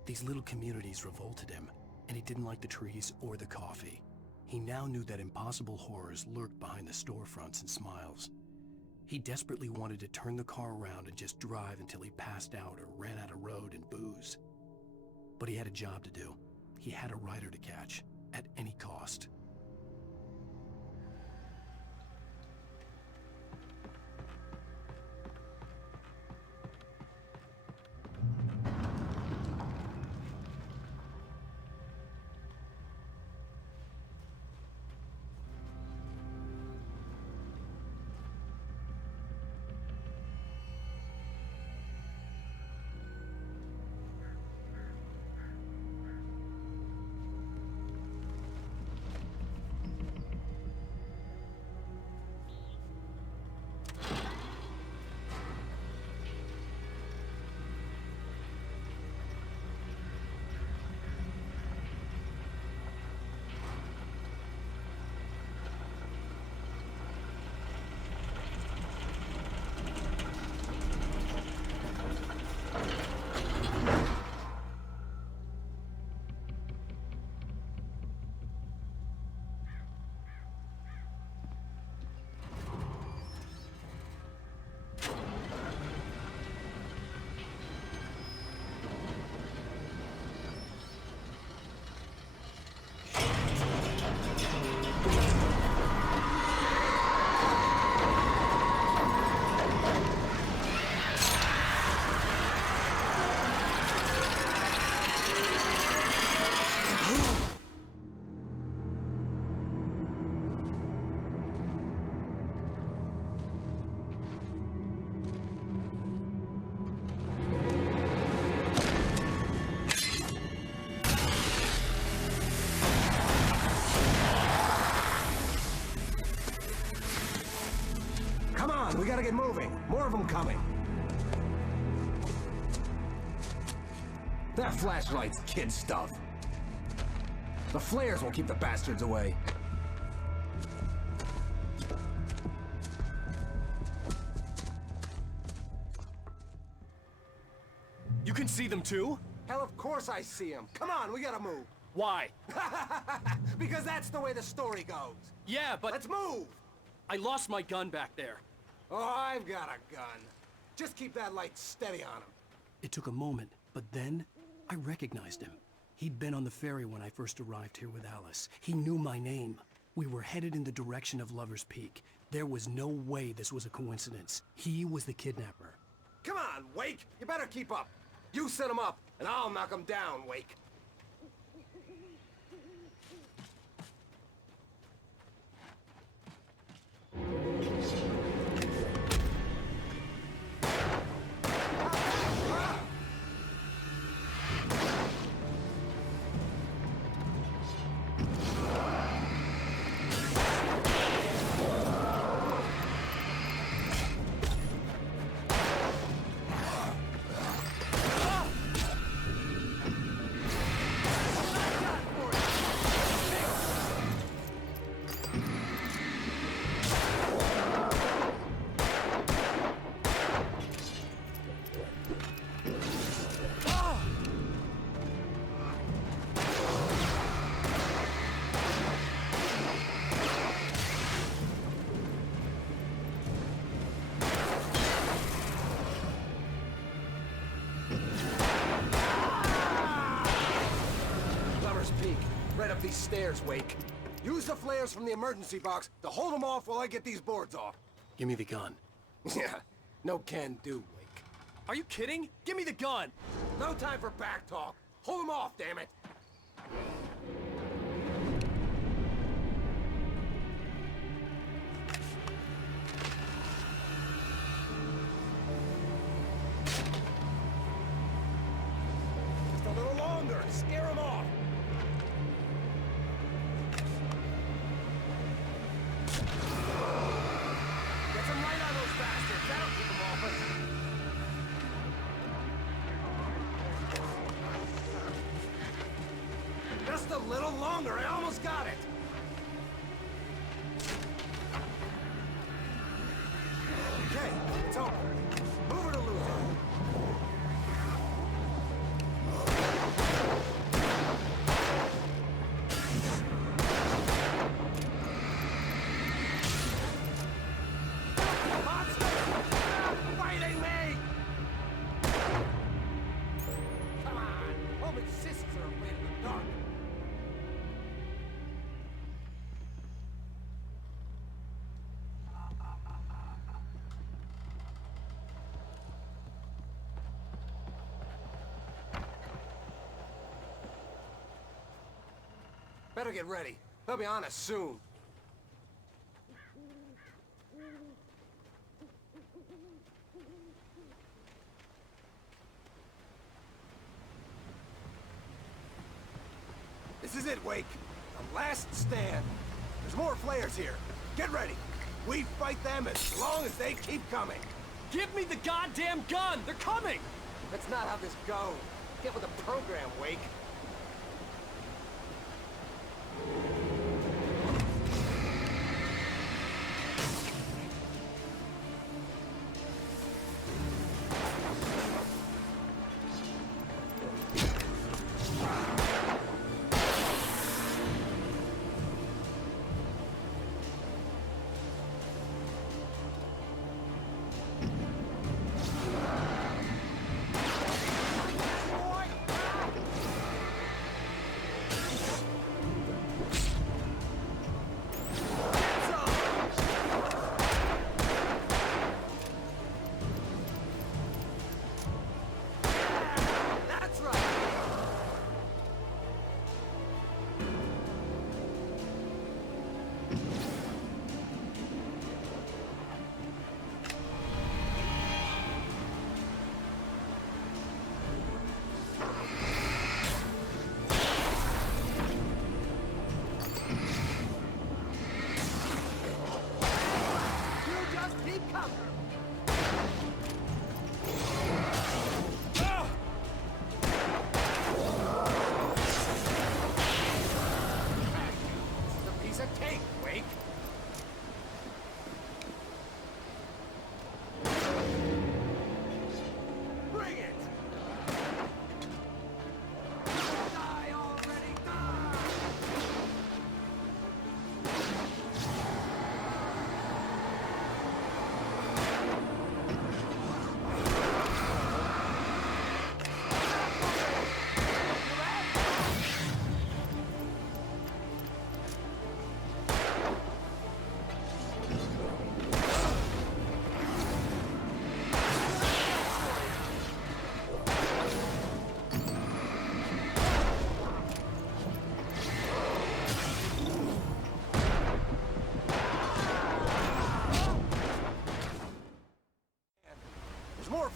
These little communities revolted him, and he didn't like the trees or the coffee. He now knew that impossible horrors lurked behind the storefronts and smiles. He desperately wanted to turn the car around and just drive until he passed out or ran out of road and booze. But he had a job to do. He had a rider to catch, at any cost. We gotta get moving. More of them coming. That flashlight's kid stuff. The flares won't keep the bastards away. You can see them too? Hell, of course I see them. Come on, we gotta move. Why? Because that's the way the story goes. Yeah, but... Let's move! I lost my gun back there. Oh, I've got a gun. Just keep that light steady on him. It took a moment, but then I recognized him. He'd been on the ferry when I first arrived here with Alice. He knew my name. We were headed in the direction of Lover's Peak. There was no way this was a coincidence. He was the kidnapper. Come on, Wake! You better keep up. You set him up, and I'll knock him down, Wake. Right up these stairs, Wake. Use the flares from the emergency box to hold them off while I get these boards off. Give me the gun. Yeah, no can do, Wake. Are you kidding? Give me the gun! No time for back talk. Hold them off, damn it! Just a little longer. Scare them off. Get some light on those bastards. That'll keep them off us. Just a little longer. I almost got it. Okay, it's open. Move her to lose her. Better get ready. They'll be on us soon. This is it, Wake. The last stand. There's more flares here. Get ready. We fight them as long as they keep coming. Give me the goddamn gun! They're coming! That's not how this goes. Get with the program, Wake.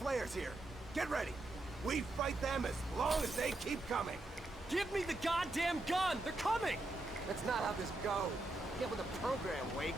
Flares here. Get ready. We fight them as long as they keep coming. Give me the goddamn gun! They're coming! That's not how this goes. Get with the program, Wake.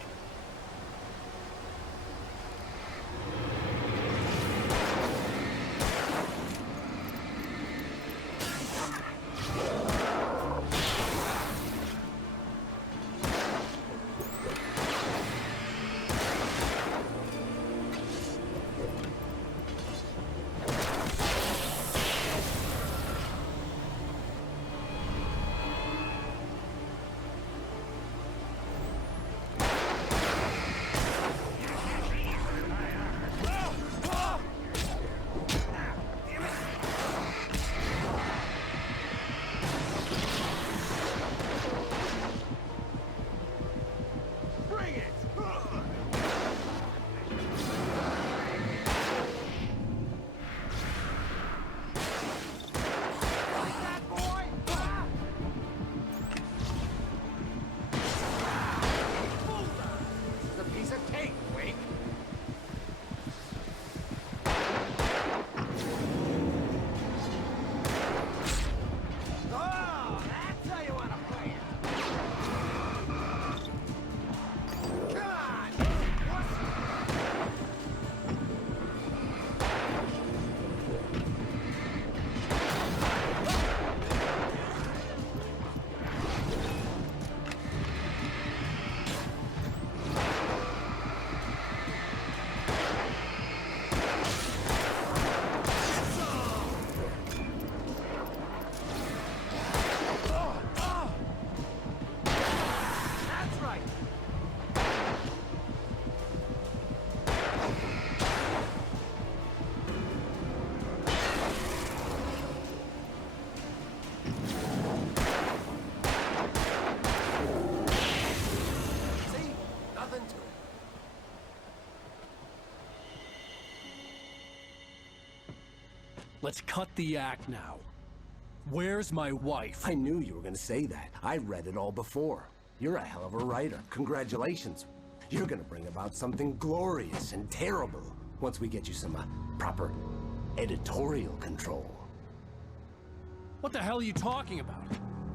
Let's cut the act now. Where's my wife? I knew you were gonna say that. I read it all before. You're a hell of a writer. Congratulations. You're gonna bring about something glorious and terrible once we get you some proper editorial control. What the hell are you talking about?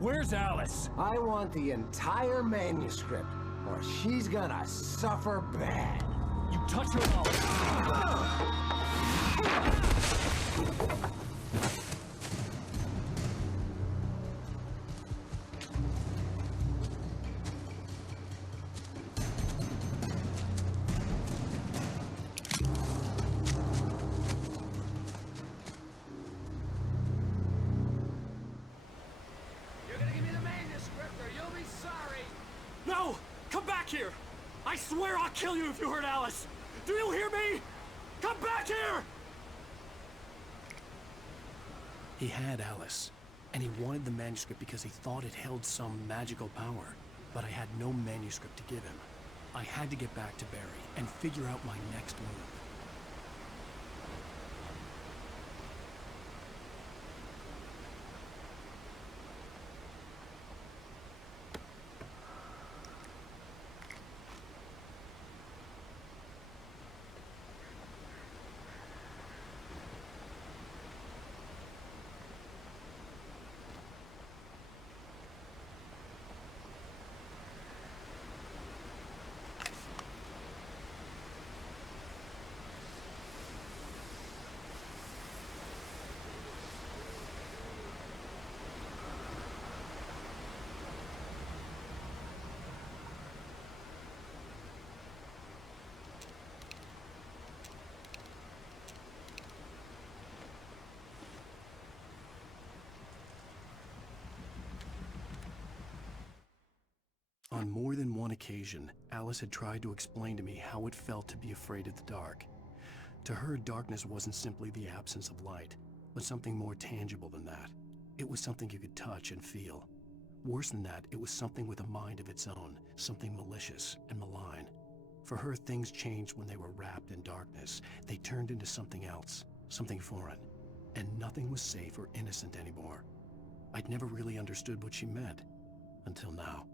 Where's Alice? I want the entire manuscript, or she's gonna suffer bad. You touch her mouth. You're gonna give me the manuscript or you'll be sorry. No! Come back here! I swear I'll kill you if you hurt Alice! Do you hear me? Come back here! He had Alice, and he wanted the manuscript because he thought it held some magical power. But I had no manuscript to give him. I had to get back to Barry and figure out my next move. On more than one occasion, Alice had tried to explain to me how it felt to be afraid of the dark. To her, darkness wasn't simply the absence of light, but something more tangible than that. It was something you could touch and feel. Worse than that, it was something with a mind of its own, something malicious and malign. For her, things changed when they were wrapped in darkness. They turned into something else, something foreign, and nothing was safe or innocent anymore. I'd never really understood what she meant, until now.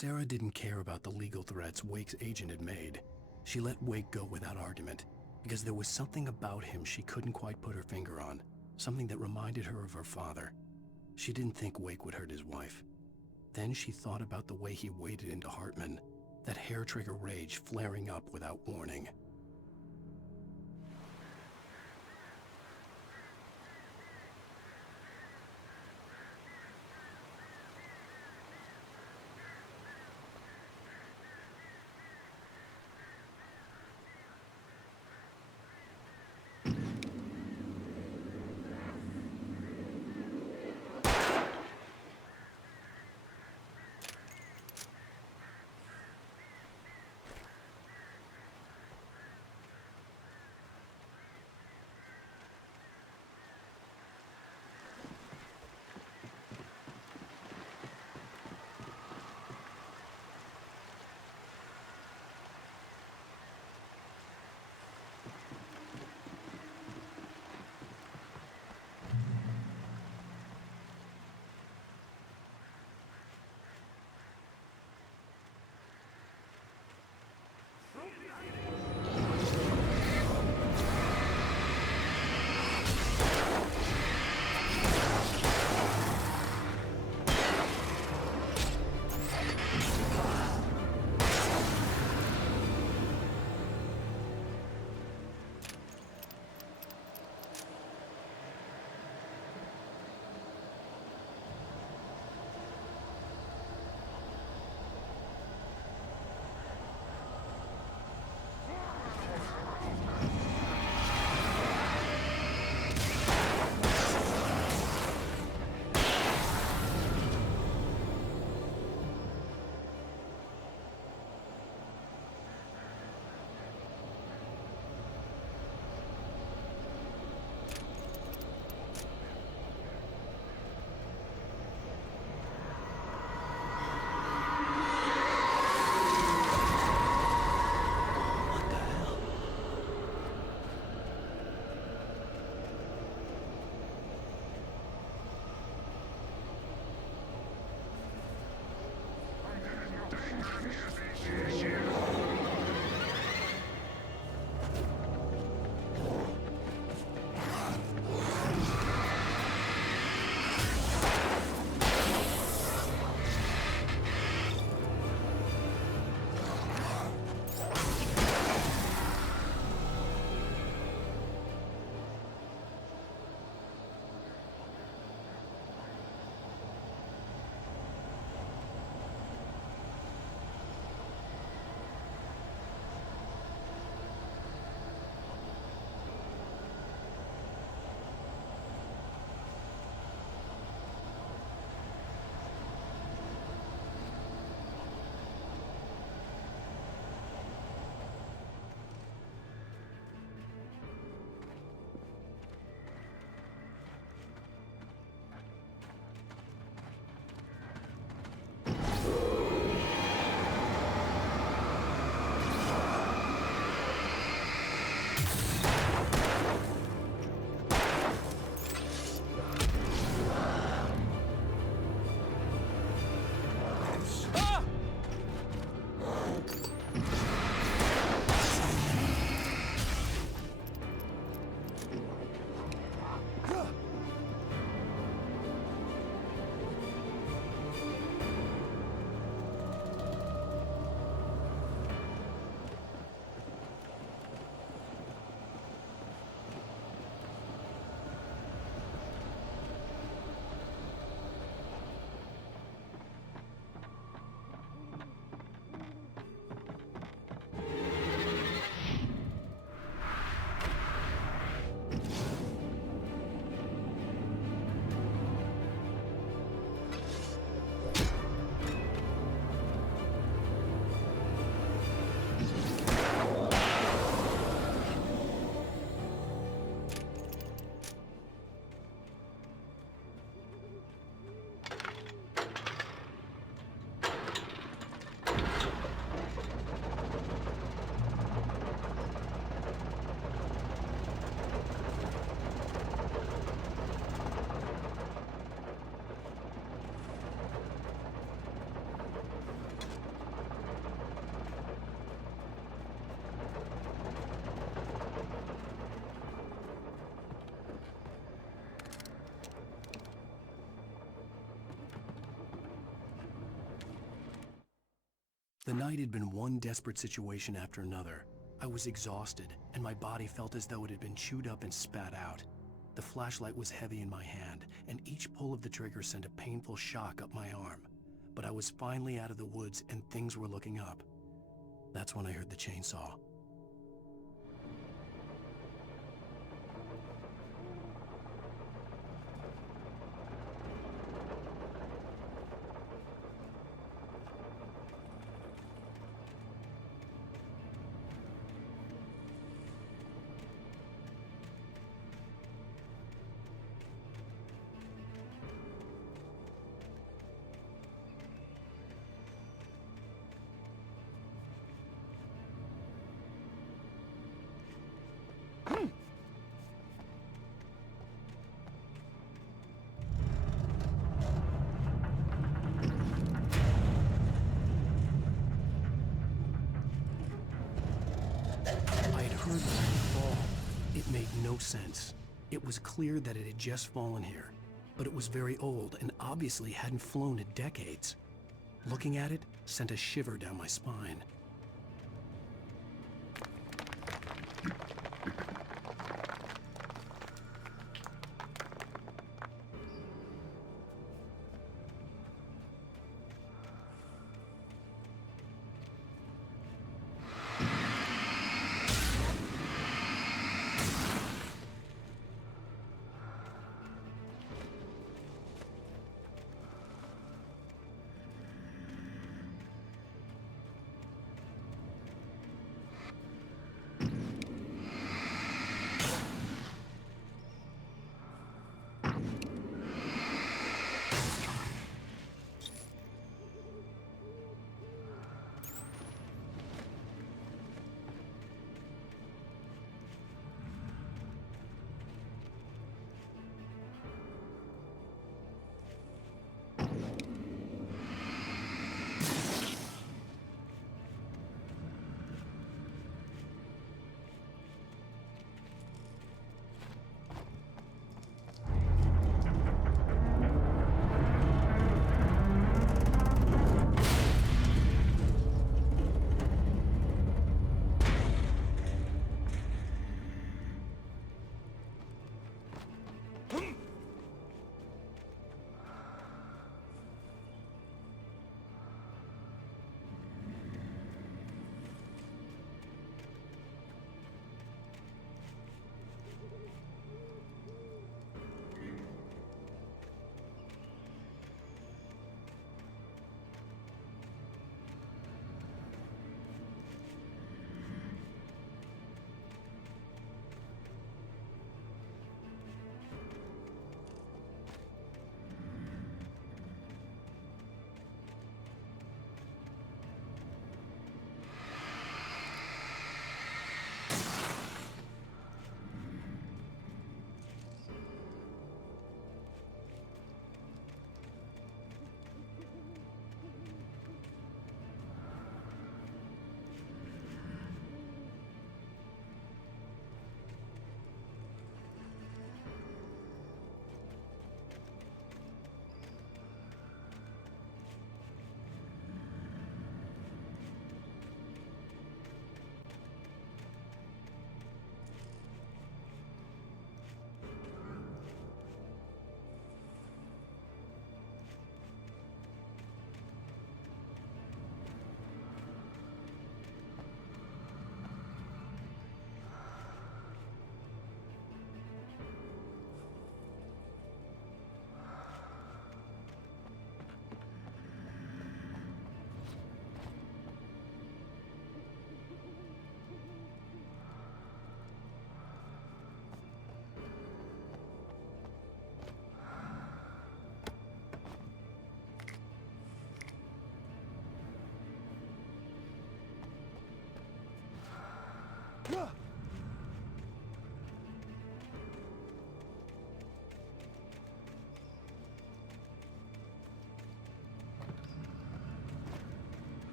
Sarah didn't care about the legal threats Wake's agent had made. She let Wake go without argument, because there was something about him she couldn't quite put her finger on, something that reminded her of her father. She didn't think Wake would hurt his wife. Then she thought about the way he waded into Hartman, that hair-trigger rage flaring up without warning. The night had been one desperate situation after another. I was exhausted, and my body felt as though it had been chewed up and spat out. The flashlight was heavy in my hand, and each pull of the trigger sent a painful shock up my arm. But I was finally out of the woods, and things were looking up. That's when I heard the chainsaw. I had heard the thing fall. It made no sense. It was clear that it had just fallen here, but it was very old and obviously hadn't flown in decades. Looking at it sent a shiver down my spine.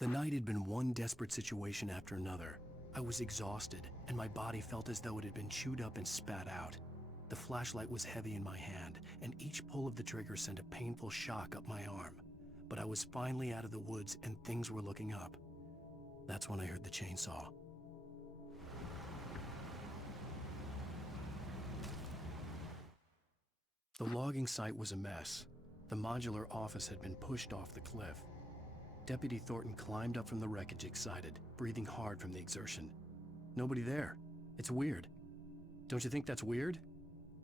The night had been one desperate situation after another. I was exhausted, and my body felt as though it had been chewed up and spat out. The flashlight was heavy in my hand, and each pull of the trigger sent a painful shock up my arm. But I was finally out of the woods, and things were looking up. That's when I heard the chainsaw. The logging site was a mess. The modular office had been pushed off the cliff. Deputy Thornton climbed up from the wreckage excited, breathing hard from the exertion. Nobody there. It's weird. Don't you think that's weird?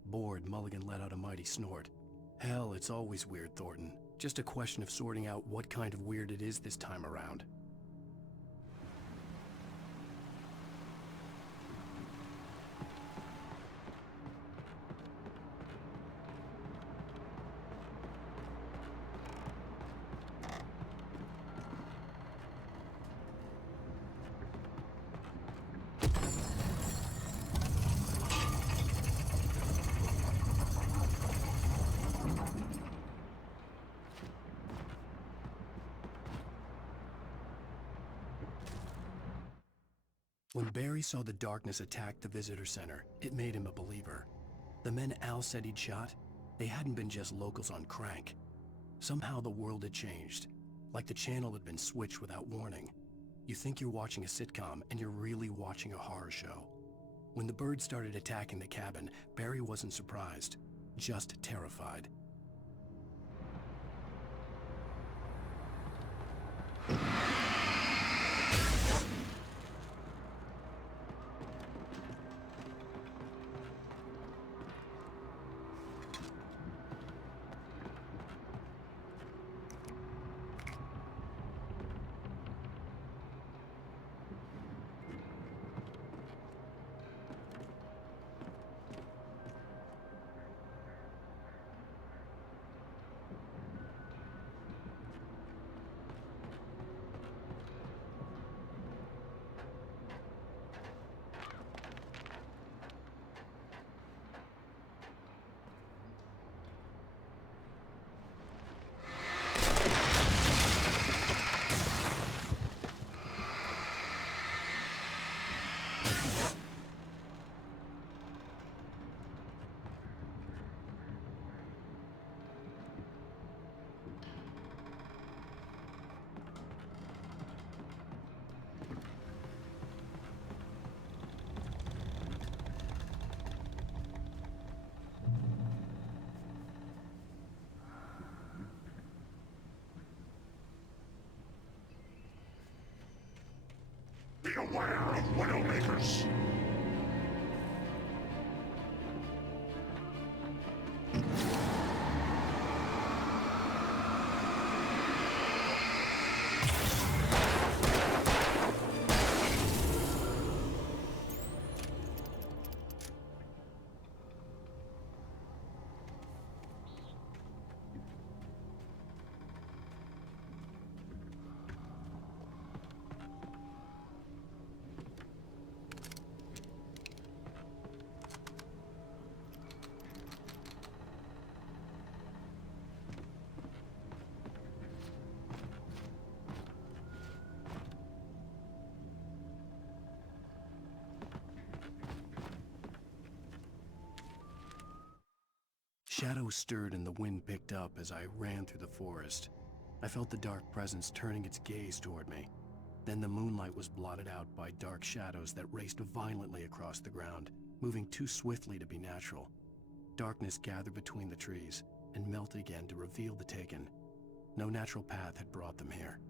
Bored, Mulligan let out a mighty snort. Hell, it's always weird, Thornton. Just a question of sorting out what kind of weird it is this time around. When Barry saw the darkness attack the visitor center, it made him a believer. The men Al said he'd shot, they hadn't been just locals on crank. Somehow the world had changed, like the channel had been switched without warning. You think you're watching a sitcom, and you're really watching a horror show. When the birds started attacking the cabin, Barry wasn't surprised, just terrified. Beware of Widowmakers! Shadows stirred and the wind picked up as I ran through the forest. I felt the dark presence turning its gaze toward me. Then the moonlight was blotted out by dark shadows that raced violently across the ground, moving too swiftly to be natural. Darkness gathered between the trees and melted again to reveal the Taken. No natural path had brought them here.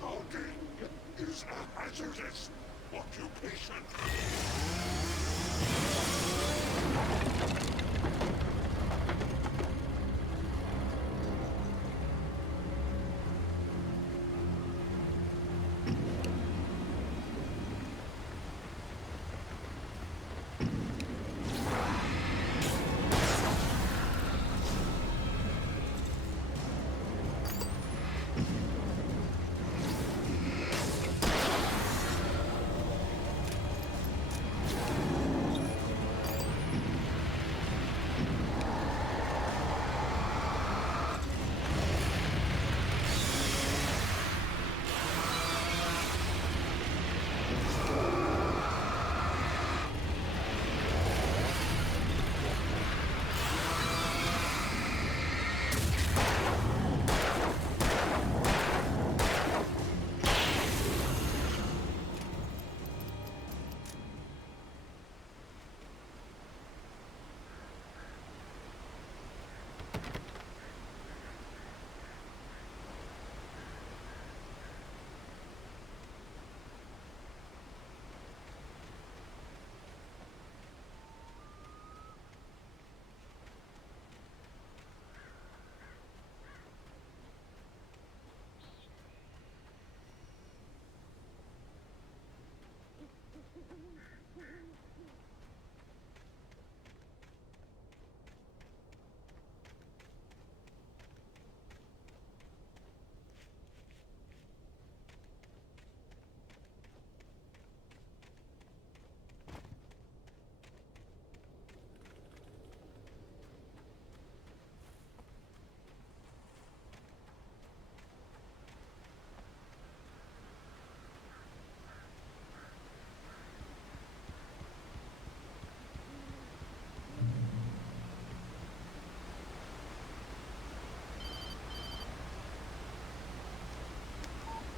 Stalking is a hazardous occupation.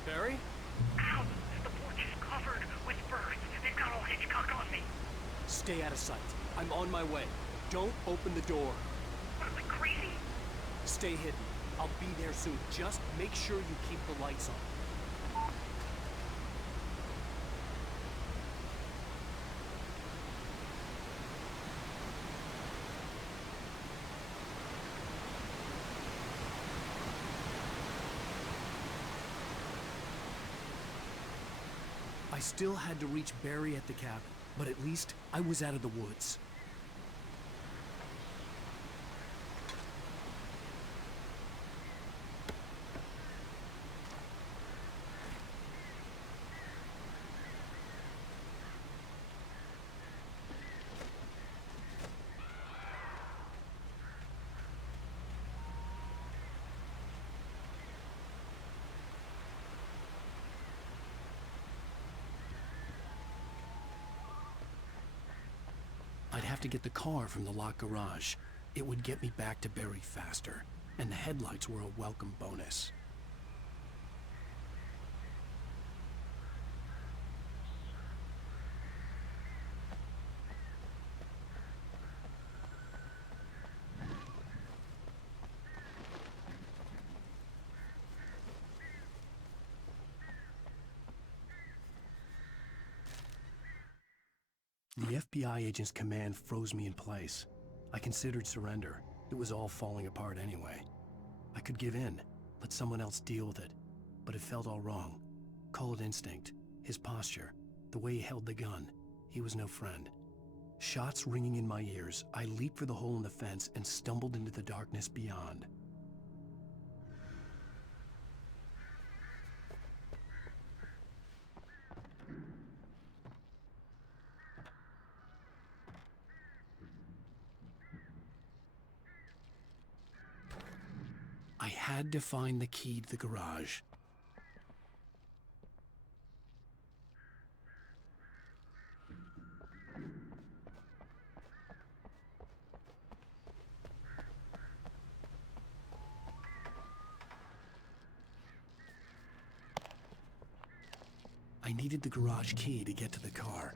Barry? Ow! The porch is covered with birds. They've got all Hitchcock on me. Stay out of sight. I'm on my way. Don't open the door. What am I, crazy? Stay hidden. I'll be there soon. Just make sure you keep the lights on. I still had to reach Barry at the cabin, but at least I was out of the woods. I'd have to get the car from the locked garage. It would get me back to Barry faster, and the headlights were a welcome bonus. The FBI agent's command froze me in place. I considered surrender. It was all falling apart anyway. I could give in, let someone else deal with it. But it felt all wrong. Call it instinct, his posture, the way he held the gun. He was no friend. Shots ringing in my ears, I leaped for the hole in the fence and stumbled into the darkness beyond. I had to find the key to the garage. I needed the garage key to get to the car.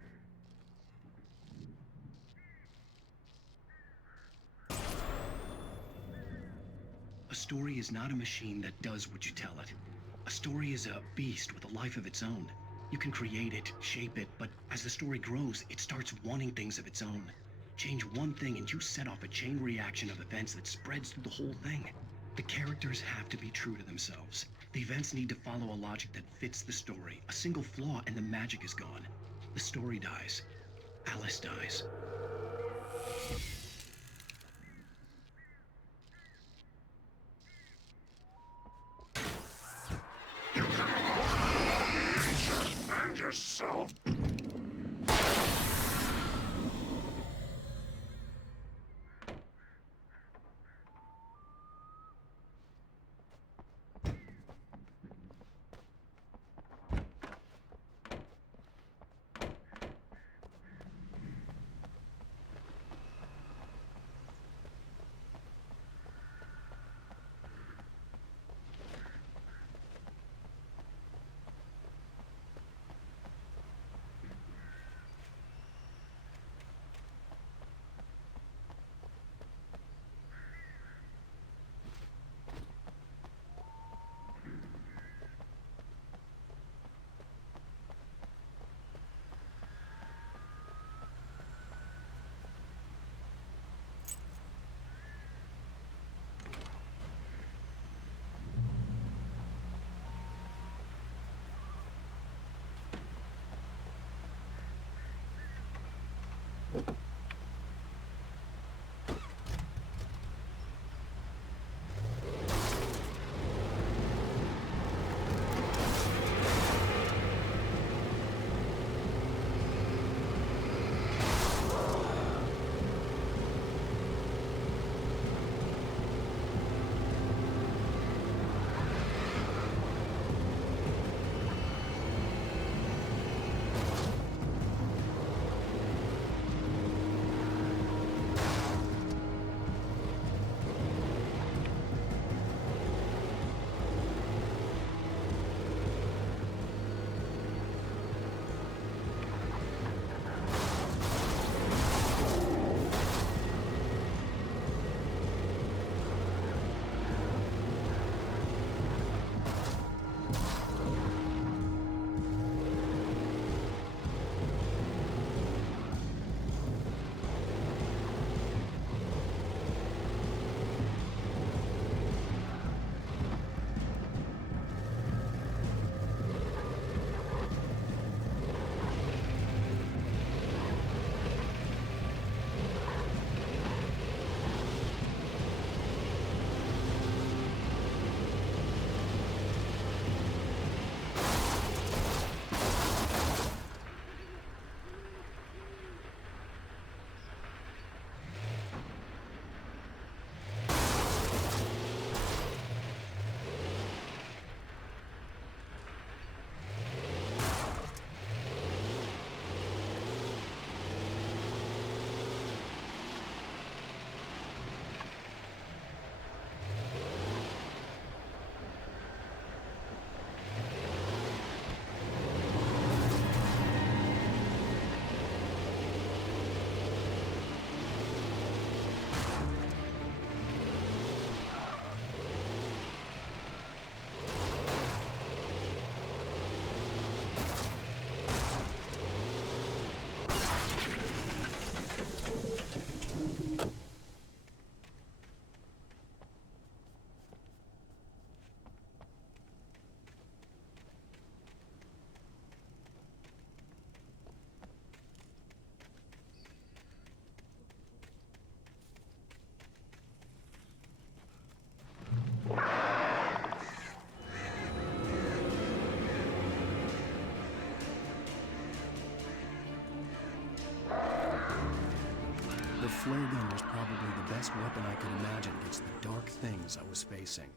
A story is not a machine that does what you tell it. A story is a beast with a life of its own. You can create it, shape it, but as the story grows, it starts wanting things of its own. Change one thing and you set off a chain reaction of events that spreads through the whole thing. The characters have to be true to themselves. The events need to follow a logic that fits the story. A single flaw and the magic is gone. The story dies. Alice dies. And yourself. The flare gun was probably the best weapon I could imagine against the dark things I was facing.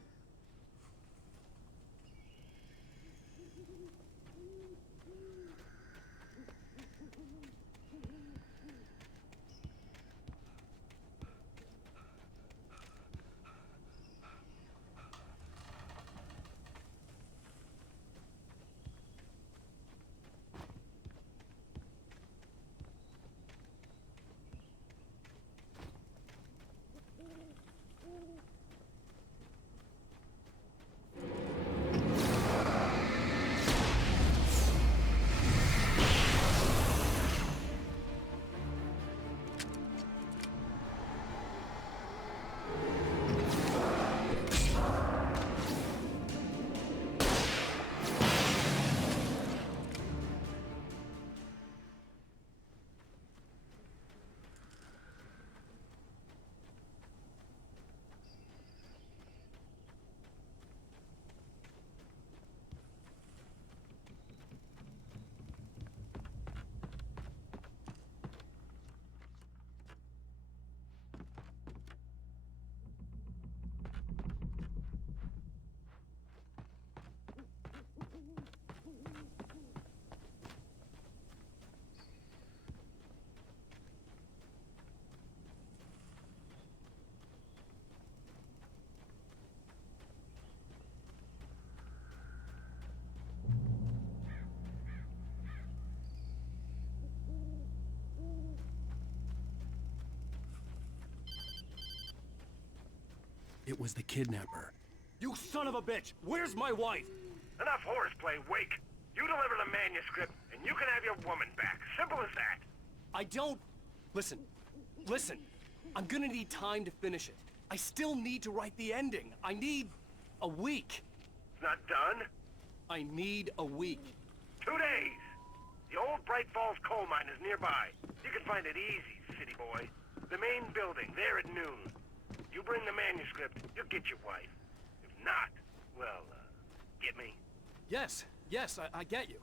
was the kidnapper. You son of a bitch! Where's my wife? Enough horseplay, Wake. You deliver the manuscript, and you can have your woman back. Simple as that. I don't... Listen. I'm gonna need time to finish it. I still need to write the ending. I need a week. It's not done? I need a week. 2 days. The old Bright Falls coal mine is nearby. You can find it easy, city boy. The main building, there at noon. You bring the manuscript, you'll get your wife. If not, well, get me? Yes, I get you.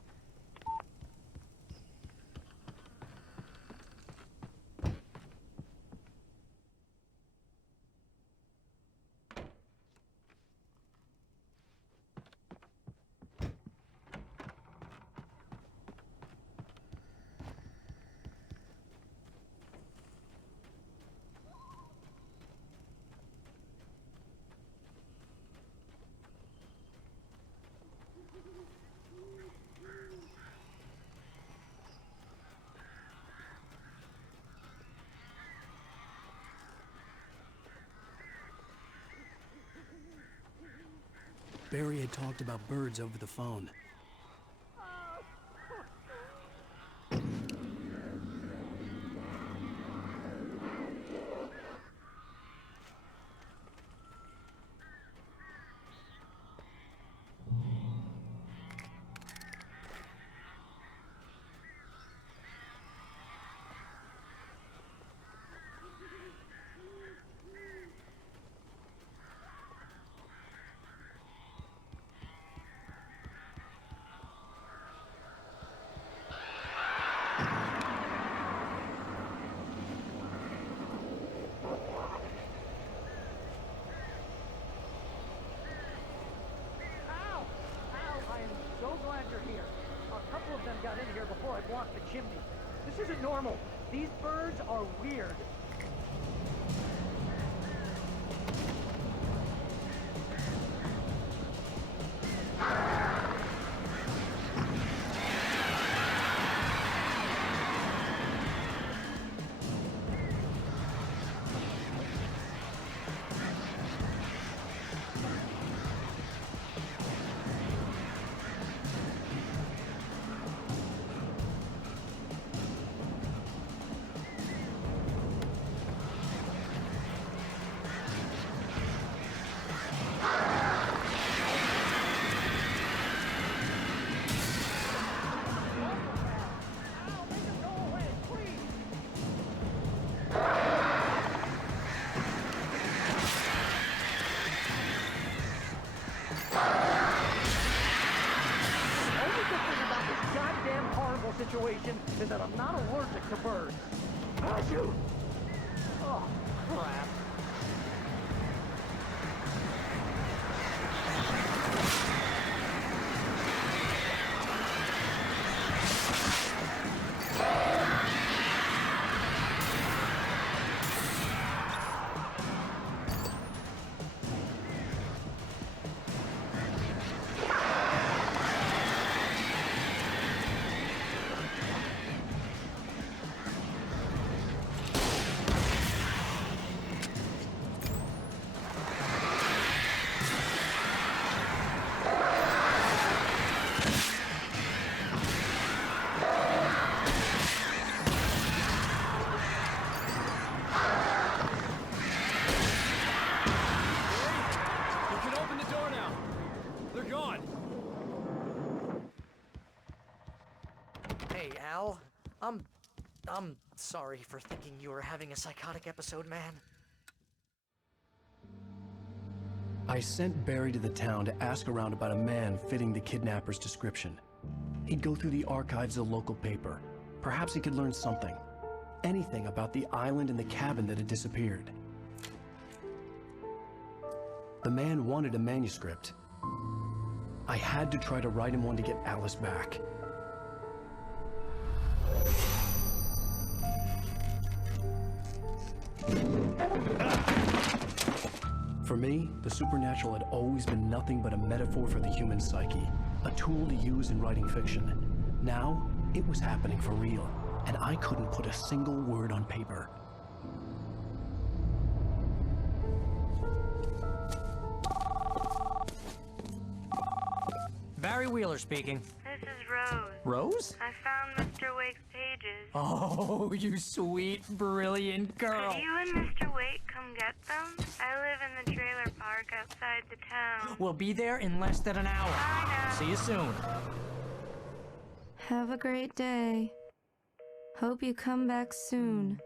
Barry had talked about birds over the phone. Got in here before I blocked the chimney. This isn't normal. These birds are weird. Situation is that I'm not allergic to birds. Shoot! Oh, crap. I'm sorry for thinking you were having a psychotic episode, man. I sent Barry to the town to ask around about a man fitting the kidnapper's description. He'd go through the archives of the local paper. Perhaps he could learn something. Anything about the island and the cabin that had disappeared. The man wanted a manuscript. I had to try to write him one to get Alice back. For me, the supernatural had always been nothing but a metaphor for the human psyche, a tool to use in writing fiction. Now, it was happening for real, and I couldn't put a single word on paper. Gary Wheeler speaking. This is Rose. Rose? I found Mr. Wake's pages. Oh, you sweet, brilliant girl. Could you and Mr. Wake come get them? I live in the trailer park outside the town. We'll be there in less than an hour. Bye now. See you soon. Have a great day. Hope you come back soon.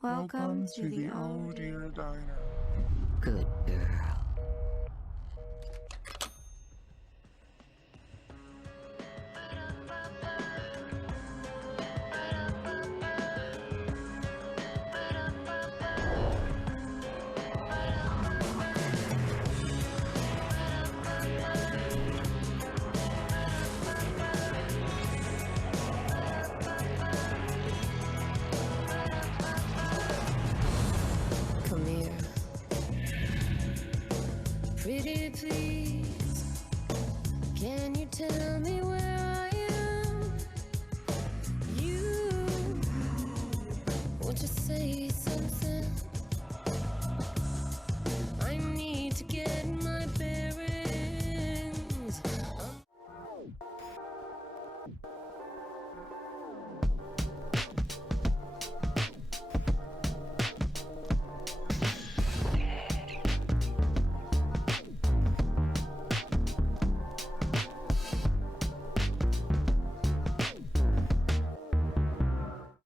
Welcome to the Oh Dear Diner. Good girl. Come here. Pretty please, can you tell me what